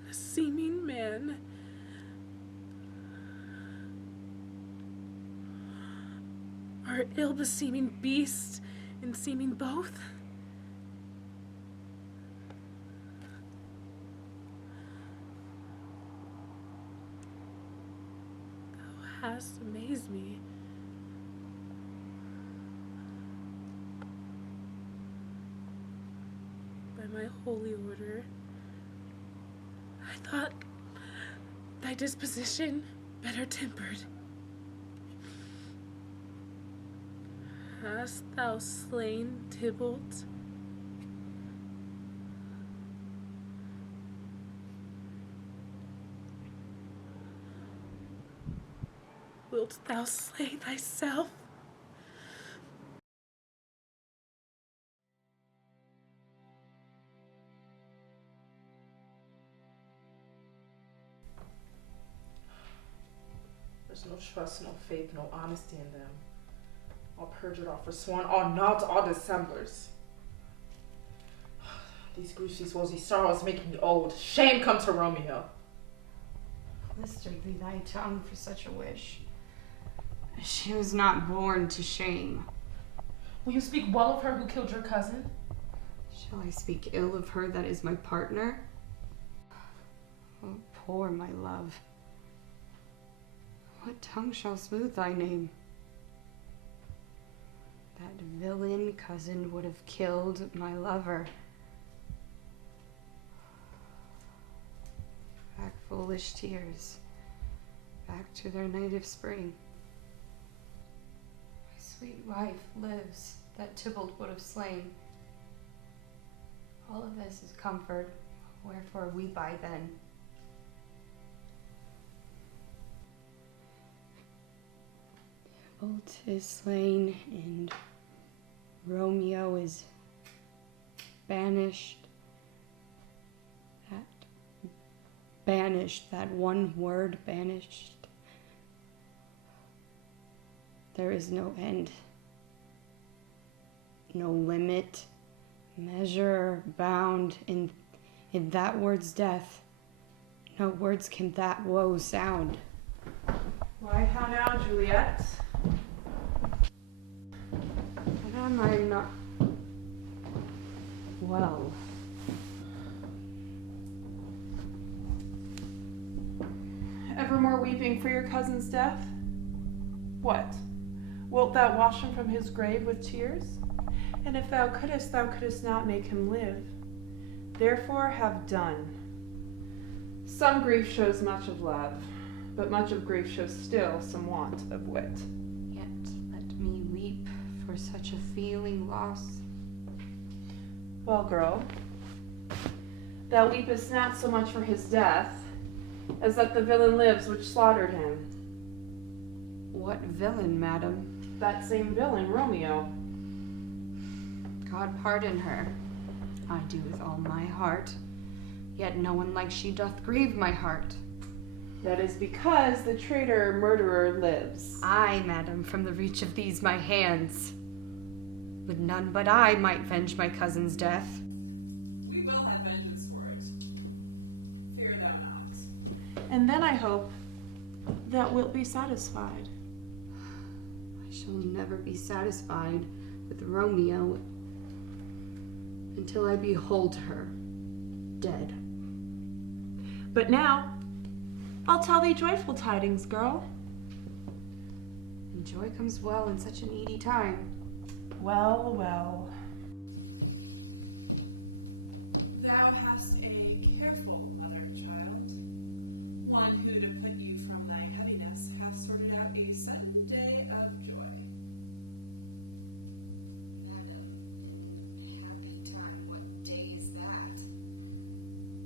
and a seeming man. Are ill-beseeming beast and seeming both? Hast amazed me. By my holy order, I thought thy disposition better tempered. Hast thou slain Tybalt? Wilt thou slay thyself? There's no trust, no faith, no honesty in them. All perjured, all forsworn, all not, all dissemblers. These griefs, these woes, these sorrows make me old. Shame come to Romeo. Blister thee thy tongue for such a wish. She was not born to shame. Will you speak well of her who killed your cousin? Shall I speak ill of her that is my partner? Oh, poor my love. What tongue shall smooth thy name? That villain cousin would have killed my lover. Back foolish tears, back to their native spring. My sweet wife lives, that Tybalt would have slain. All of this is comfort, wherefore weep I then. Tybalt is slain, and Romeo is banished. That one word, banished. There is no end, no limit, measure, bound in that word's death. No words can that woe sound. Why, how now, Juliet? What am I not? Well. Ever more weeping for your cousin's death? What? Wilt thou wash him from his grave with tears? And if thou couldst not make him live. Therefore have done. Some grief shows much of love, but much of grief shows still some want of wit. Yet let me weep for such a feeling loss. Well, girl, thou weepest not so much for his death, as that the villain lives which slaughtered him. What villain, madam? That same villain, Romeo. God pardon her. I do with all my heart. Yet no one like she doth grieve my heart. That is because the traitor murderer lives. Aye, madam, from the reach of these my hands. Would none but I might venge my cousin's death. We will have vengeance for it. Fear thou not. And then I hope thou wilt be satisfied. I shall never be satisfied with Romeo until I behold her dead. But now, I'll tell thee joyful tidings, girl. And joy comes well in such an needy time. Well, well. Thou hast a careful mother, child. One who, to put you from thy heaviness, hath sorted out a sudden day of joy. Madam, happy time, what day is that?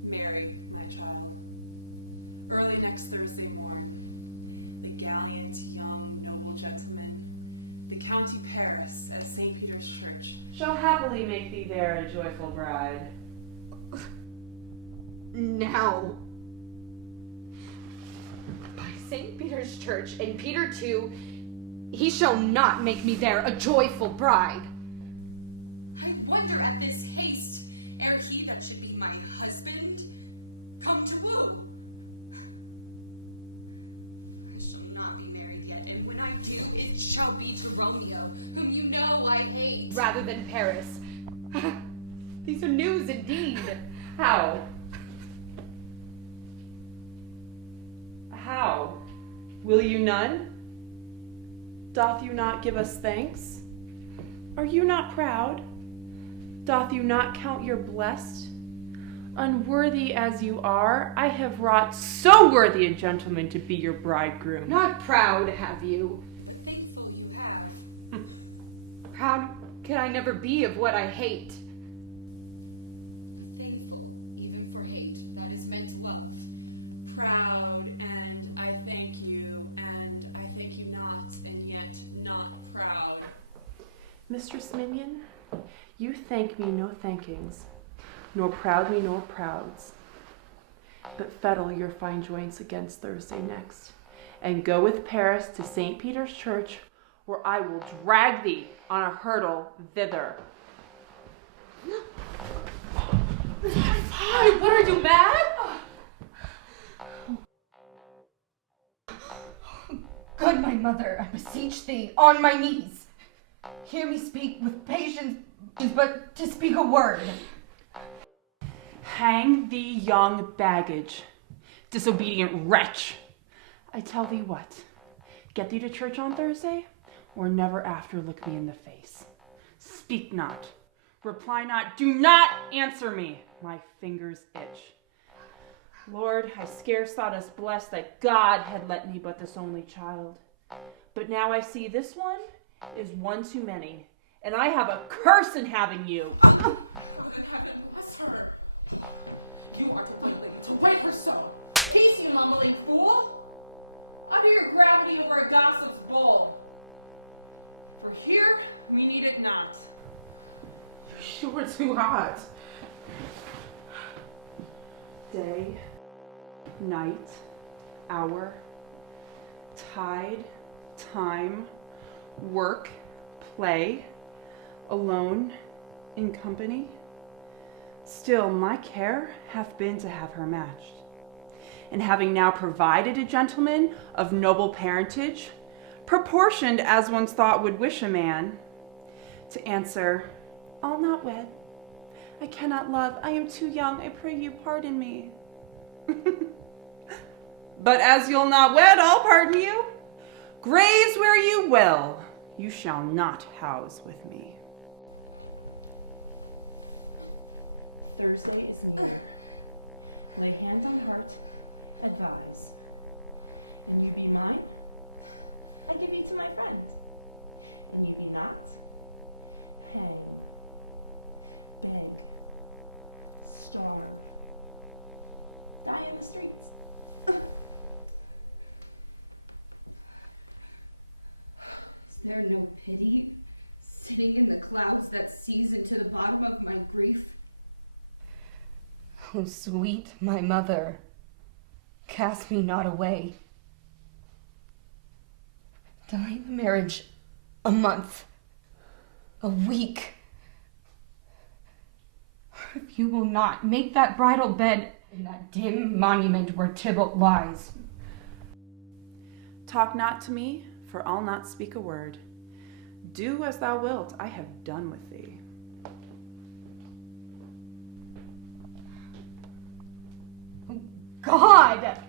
Mary, my child. Early next Thursday morn, the gallant young noble gentleman, the County Paris at St. Peter's Church, shall happily make thee there a joyful bride. Now. By St. Peter's Church, and Peter too, he shall not make me there a joyful bride. I wonder at this haste, ere he that should be my husband come to woo. I shall not be married yet, and when I do, it shall be to Romeo, whom you know I hate. Rather than Paris. These are news indeed. How? How? Will you none? Doth you not give us thanks? Are you not proud? Doth you not count your blessed? Unworthy as you are, I have wrought so worthy a gentleman to be your bridegroom. Not proud, have you? Thankful you have. Proud can I never be of what I hate. Thankful even for hate that is meant love. Proud, and I thank you, and I thank you not, and yet not proud. Mistress Minion, you thank me no thankings, nor proud me nor prouds. But fettle your fine joints against Thursday next, and go with Paris to St. Peter's Church, where I will drag thee on a hurdle thither. Why? What are you, mad? Good my mother, I beseech thee, on my knees. Hear me speak with patience, but to speak a word. Hang thee, young baggage, disobedient wretch. I tell thee what, get thee to church on Thursday, or never after look me in the face. Speak not, reply not, do not answer me. My fingers itch. Lord, I scarce thought us blessed that God had let me but this only child. But now I see this one is one too many, and I have a curse in having you. Sure, too hot. Day, night, hour, tide, time, work, play, alone, in company. Still my care hath been to have her matched. And having now provided a gentleman of noble parentage, proportioned as one's thought would wish a man, to answer, I'll not wed, I cannot love. I am too young. I pray you pardon me. But as you'll not wed, I'll pardon you. Graze where you will, you shall not house with me. Thursdays, lay hand on heart, advise. And you be mine, I give you to my friend. And you be not, beg, starve, die in the streets. Is there no pity sitting in the clouds that sees into the bottom of my grief? Oh, sweet my mother, cast me not away. Delay the marriage a month, a week. Or if you will not, make that bridal bed in that dim monument where Tybalt lies. Talk not to me, for I'll not speak a word. Do as thou wilt, I have done with thee. God!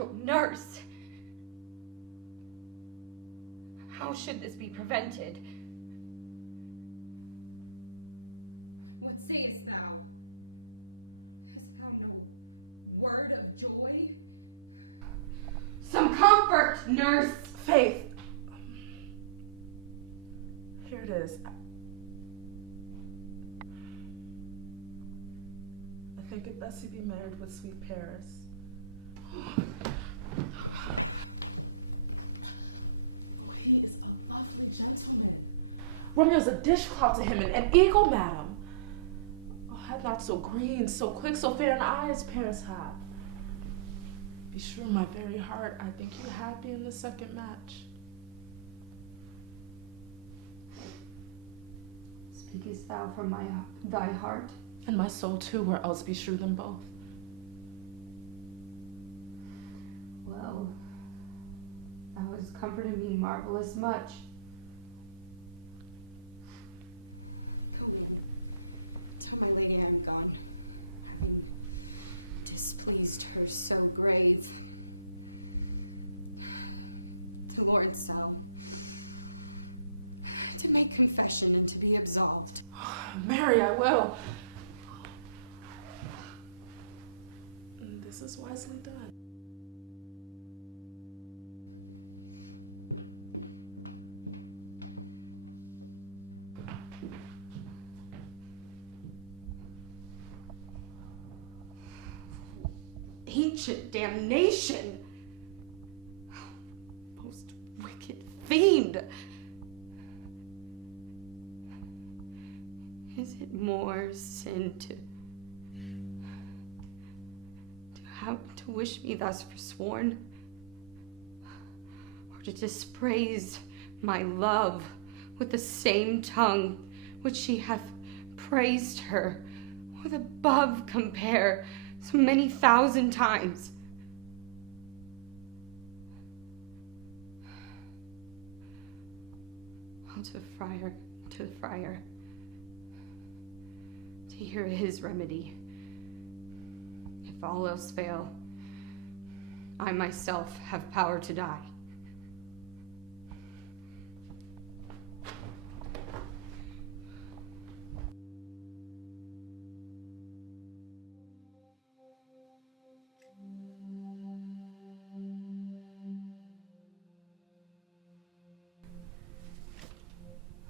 Oh, nurse! How should this be prevented? What sayest thou? Hast thou no word of joy? Some comfort, nurse! Faith. Here it is. I think it best you be married with sweet Paris. He is a lovely gentleman. Romeo's a dishcloth to him, and an eagle, madam. Oh, had not so green, so quick, so fair an eye as Paris hath. Be sure, my very heart, I think you happy in the second match. Speakest thou from thy heart? And my soul too, where else be shrew them both. Well, thou hast comforted me marvelous much. Tell my lady I'm gone. Displeased her so grave. To Lord Sal. To make confession and to be absolved. Mary, I will. This is wisely done. Ancient damnation! Most wicked fiend! Is it more sin to wish me thus forsworn, or to dispraise my love with the same tongue which she hath praised her, with above compare so many thousand times? Oh, to the friar, to hear his remedy. If all else fail, I myself have power to die.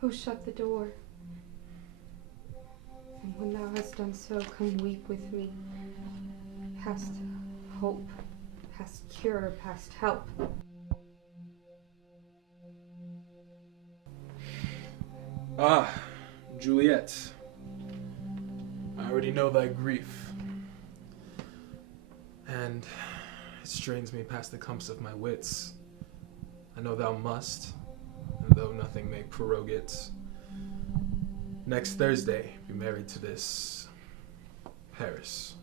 Oh, shut the door. And when thou hast done so, come weep with me. Past hope, past cure, past help. Ah, Juliet. I already know thy grief. And it strains me past the compass of my wits. I know thou must, and though nothing may prorogue it, next Thursday be married to this Paris.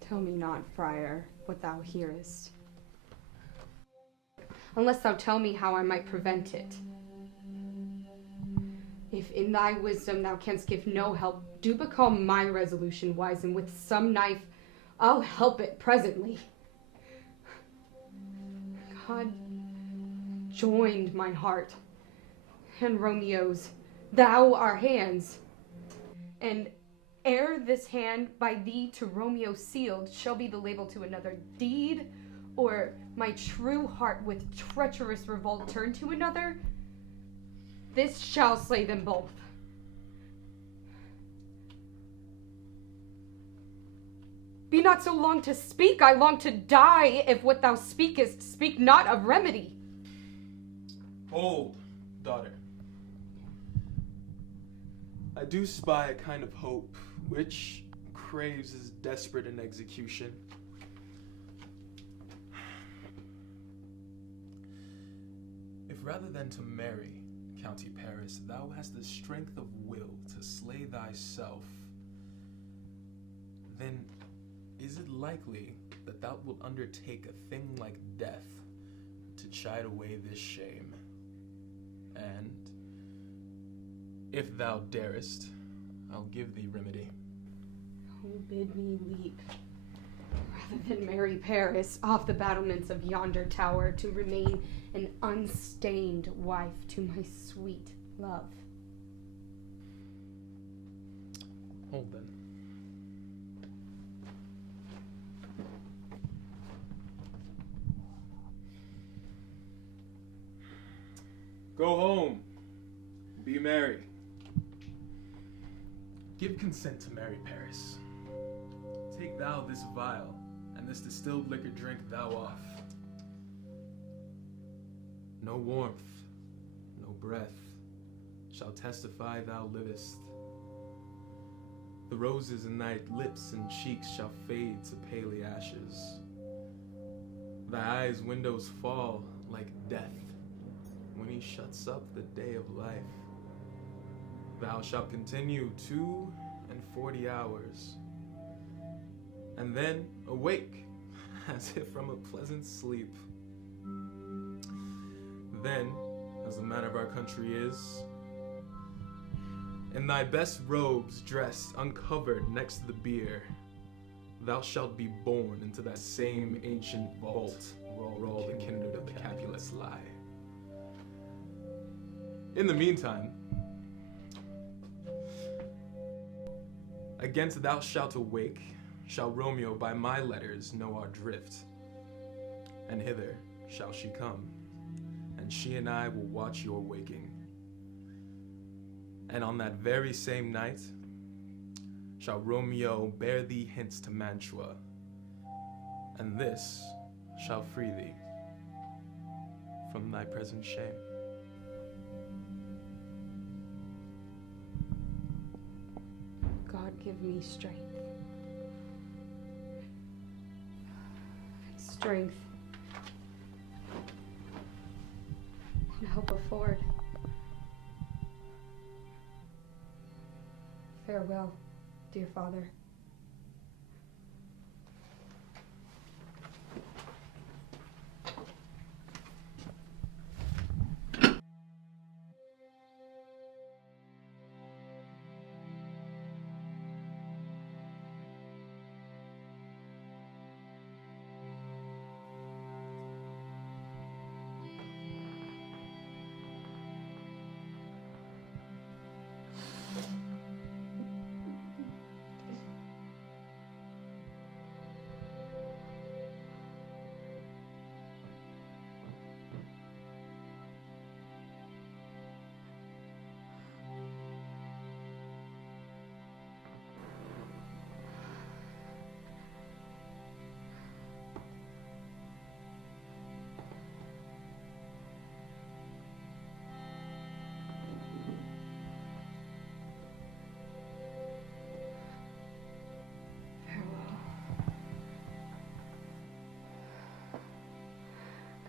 Tell me not, friar, what thou hearest. unless thou tell me how I might prevent it. If in thy wisdom thou canst give no help, do but call my resolution wise, and with some knife I'll help it presently. God joined mine heart and Romeo's, thou our hands, and ere this hand by thee to Romeo sealed shall be the label to another deed, or my true heart with treacherous revolt turn to another, this shall slay them both. Be not so long to speak, I long to die, if what thou speakest speak not of remedy. Hold, daughter. I do spy a kind of hope, which craves is desperate in execution. If rather than to marry, County Paris, thou hast the strength of will to slay thyself, then is it likely that thou wilt undertake a thing like death to chide away this shame? And if thou darest, I'll give thee remedy. Oh, bid me leap, rather than marry Paris off the battlements of yonder tower, to remain an unstained wife to my sweet love. Hold then. Go home. Be merry. Give consent to marry Paris. Take thou this vial, and this distilled liquor drink thou off. No warmth, no breath shall testify thou livest. The roses in thy lips and cheeks shall fade to paly ashes. Thy eyes' windows fall like death when he shuts up the day of life. Thou shalt continue 42 hours, and then awake as if from a pleasant sleep. Then, as the manner of our country is, in thy best robes dressed, uncovered next to the bier, thou shalt be born into that same ancient vault where all the kindred of the Capulets lie. In the meantime, against thou shalt awake, shall Romeo by my letters know our drift, and hither shall she come, and she and I will watch your waking. And on that very same night shall Romeo bear thee hence to Mantua, and this shall free thee from thy present shame. God give me strength. Strength. And help afford. Farewell, dear father.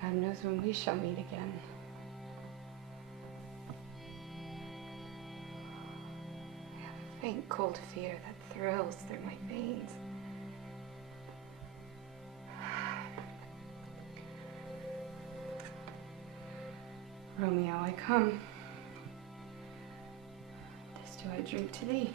God knows when we shall meet again. I have a faint cold fear that thrills through my veins. Romeo, I come. This do I drink to thee.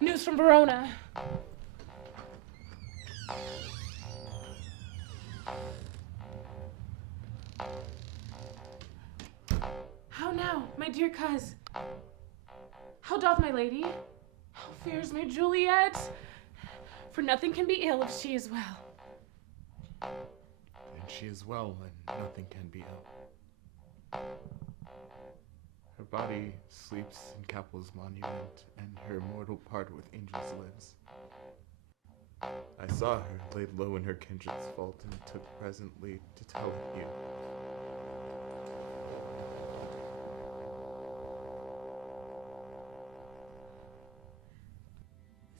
News from Verona. How now, my dear coz? How doth my lady? How fares my Juliet? For nothing can be ill if she is well. And she is well, and nothing can be ill. Her body sleeps in Capel's monument, and her immortal part with angels lives. I saw her laid low in her kindred's vault, and took presently to tell it you.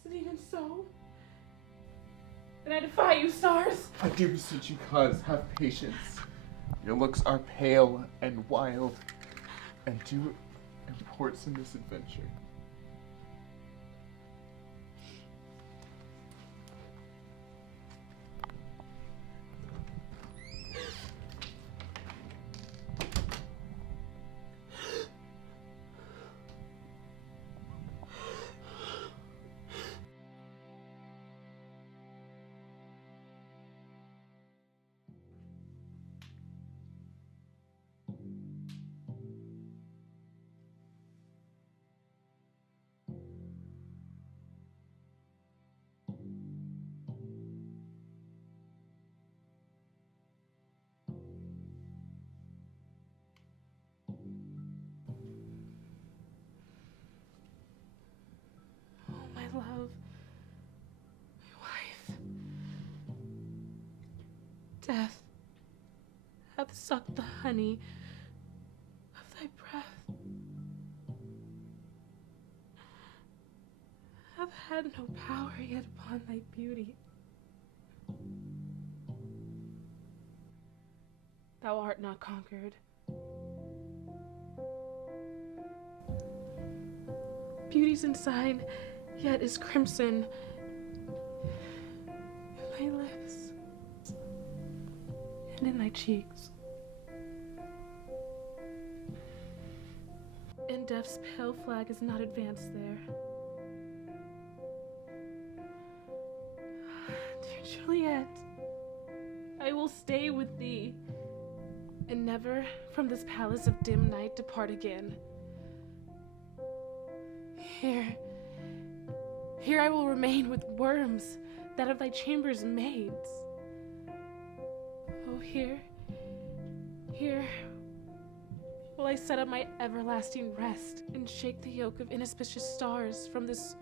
Is it even so? Then I defy you, stars. I do beseech you, cuz, have patience. Your looks are pale and wild, and do import some misadventure. My love, my wife, death hath sucked the honey of thy breath, hath had no power yet upon thy beauty. Thou art not conquered. Beauty's inside, yet is crimson in thy lips and in thy cheeks. And death's pale flag is not advanced there. Dear Juliet, I will stay with thee, and never from this palace of dim night depart again. Here I will remain with worms, that of thy chamber's maids. Oh, here will I set up my everlasting rest, and shake the yoke of inauspicious stars from this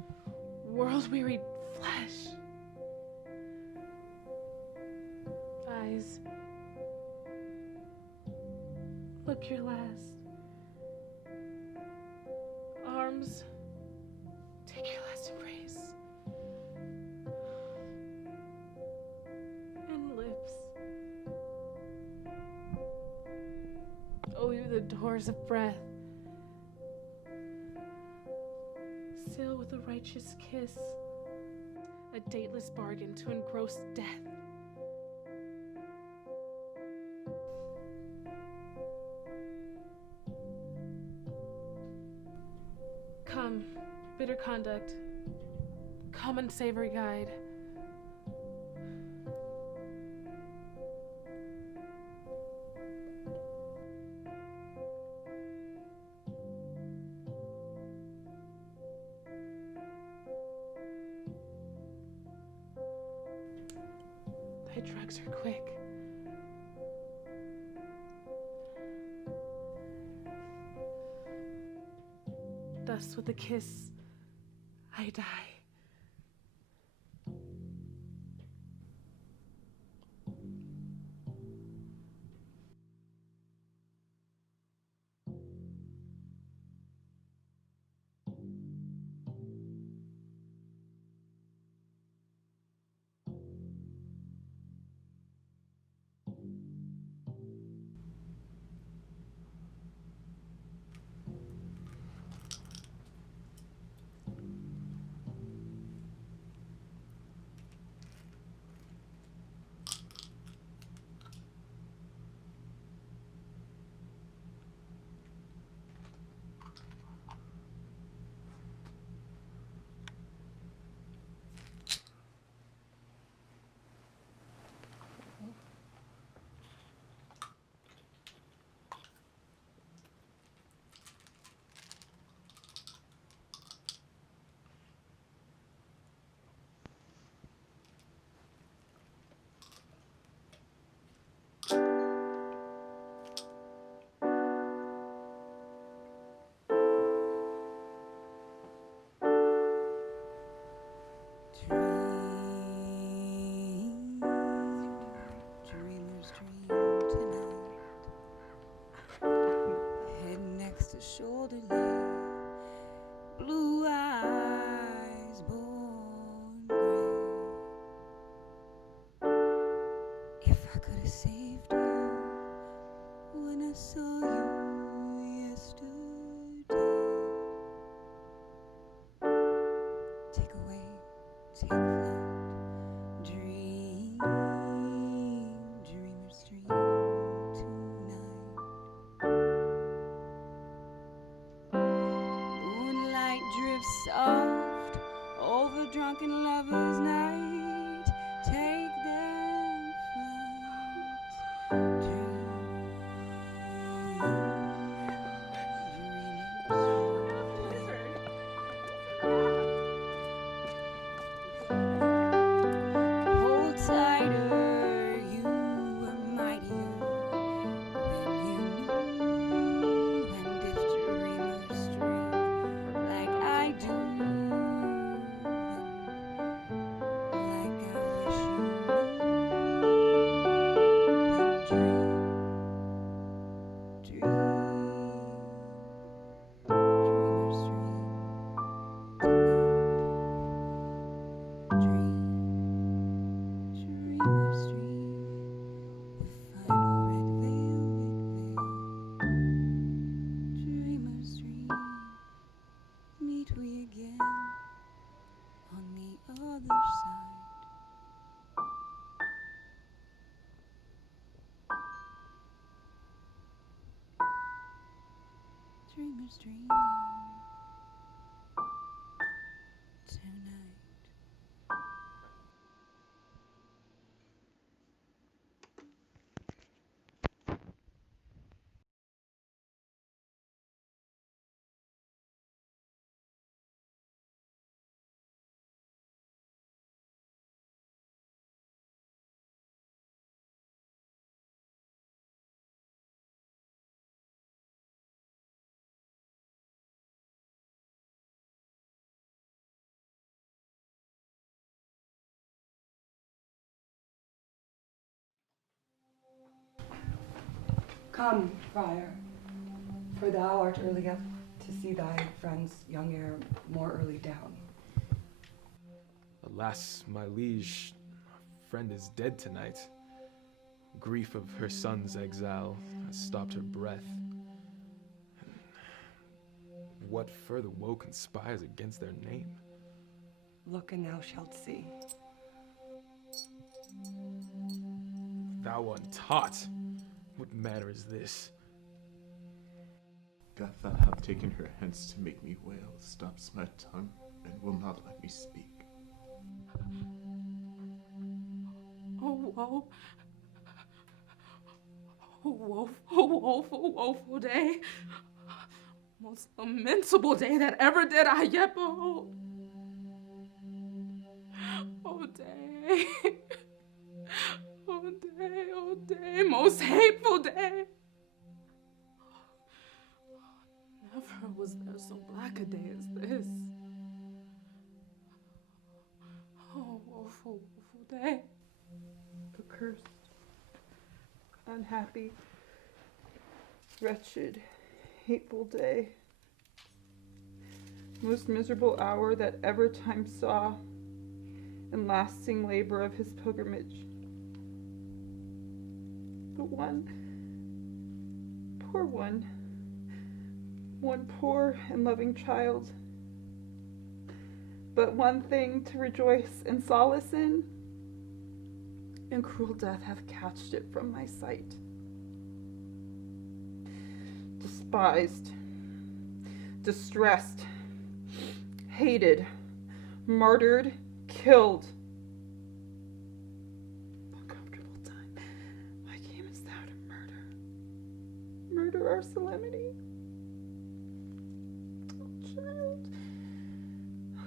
world-wearied flesh. Eyes, look your last. Arms, take your last embrace. And lips, oh, you the doors of breath. with a righteous kiss, a dateless bargain to engross death. Come, bitter conduct, come unsavory guide. Thy drugs are quick. Thus with a kiss, I die. Dreamers dream tonight. Head next to shoulder lay, blue eyes born gray. If I could have saved you when I saw you yesterday. Take away, take flight. Dream, dreamers dream tonight. Moonlight drifts soft over drunken lovers' night. Take them flight. Hold tighter, you were mightier than you knew. And if dreamers dream like I do, then like I wish you knew, then dream, dreamers dream tonight. Dreamers dream, the final red velvet veil. Dreamers dream, meet we again on the other side. Dreamers dream tonight. Come, friar, for thou art early up to see thy friend's young heir more early down. Alas, my liege, our friend is dead tonight. Grief of her son's exile has stopped her breath. what further woe conspires against their name? Look and thou shalt see. Thou untaught, what matter is this? Doth thou have taken her hence to make me wail, stops my tongue, and will not let me speak? Oh, woe. Oh, woeful, woeful day. Most lamentable day that ever did I yet behold. Oh, day. Oh, day, most hateful day. Never was there so black a day as this. Oh, woeful, woeful day. Accursed, unhappy, wretched, hateful day. Most miserable hour that ever time saw, and lasting labor of his pilgrimage. But one poor and loving child, but one thing to rejoice and solace in, and cruel death hath catched it from my sight. Despised, distressed, hated, martyred, killed. Uncomfortable time, why camest thou to murder our solemnity? Oh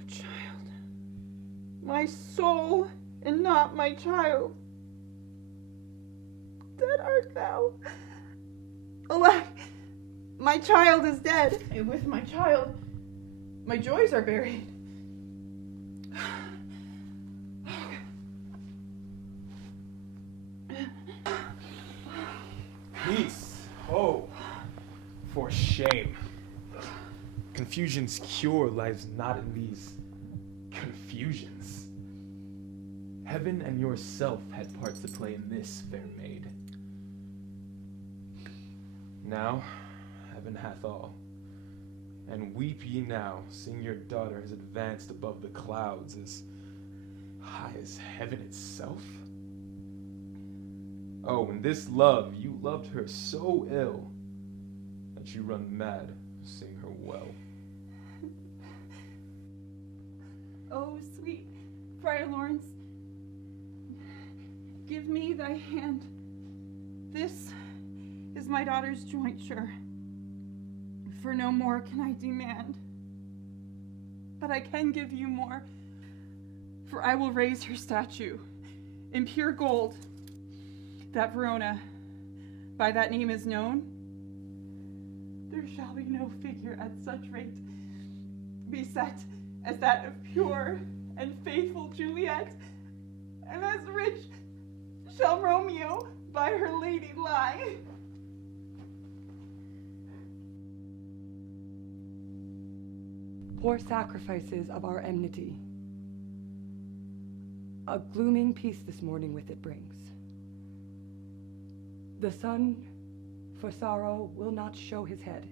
child, my soul and not my child. Dead art thou. Alack, my child is dead, and with my child, my joys are buried. Peace, oh, for shame. Confusion's cure lies not in these confusions. Heaven and yourself had parts to play in this, fair maid. Now, heaven hath all. And weep ye now, seeing your daughter has advanced above the clouds as high as heaven itself? Oh, in this love, you loved her so ill that you run mad, seeing her well. Oh, sweet Friar Lawrence, give me thy hand. This is my daughter's jointure, for no more can I demand. But I can give you more, for I will raise her statue in pure gold, that Verona by that name is known. There shall be no figure at such rate be set as that of pure and faithful Juliet, and as rich shall Romeo by her lady lie. Poor sacrifices of our enmity, a glooming peace this morning with it brings. The sun for sorrow will not show his head.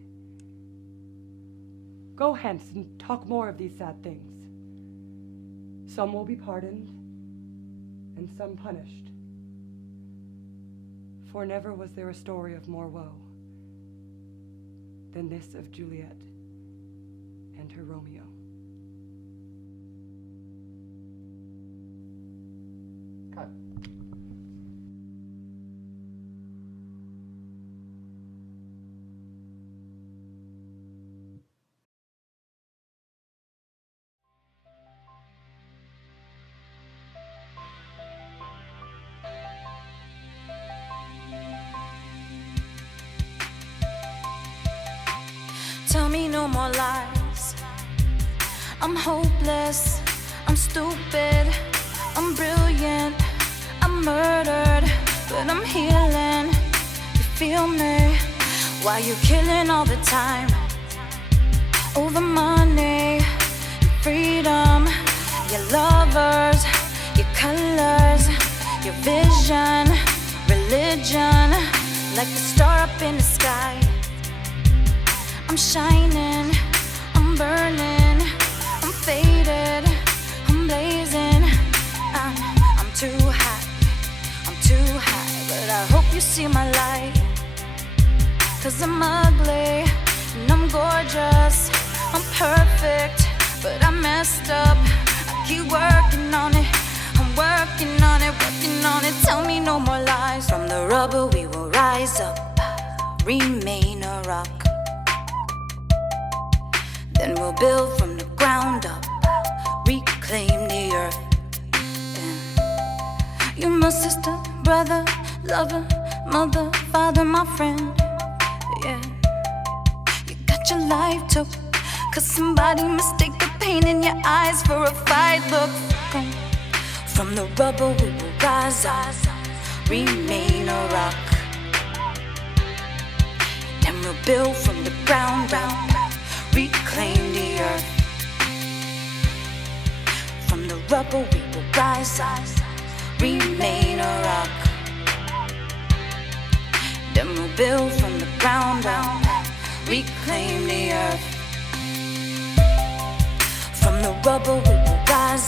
Go hence and talk more of these sad things. Some will be pardoned, and some punished. For never was there a story of more woe than this of Juliet and her Romeo. Cut. Tell me no more lies. I'm hopeless, I'm stupid, I'm brilliant, I'm murdered, but I'm healing. You feel me? Why you killing all the time? Over money, freedom, your lovers, your colors, your vision, religion, like the star up in the sky. I'm shining burning, I'm faded, I'm blazing. I'm too high, but I hope you see my light. 'Cause I'm ugly and I'm gorgeous, I'm perfect, but I messed up. I keep working on it, I'm working on it, working on it. Tell me no more lies. From the rubble we will rise up, remain a rock. Then we'll build from the ground up, reclaim the earth. You're my sister, brother, lover, mother, father, my friend. Yeah, you got your life took, 'cause somebody mistake the pain in your eyes for a fight. Look, from the rubble we will rise up, remain a rock. Then we'll build from the ground up, reclaim the earth. From the rubble we will rise up, remain a rock. Then we'll build from the ground up, reclaim the earth. From the rubble we will rise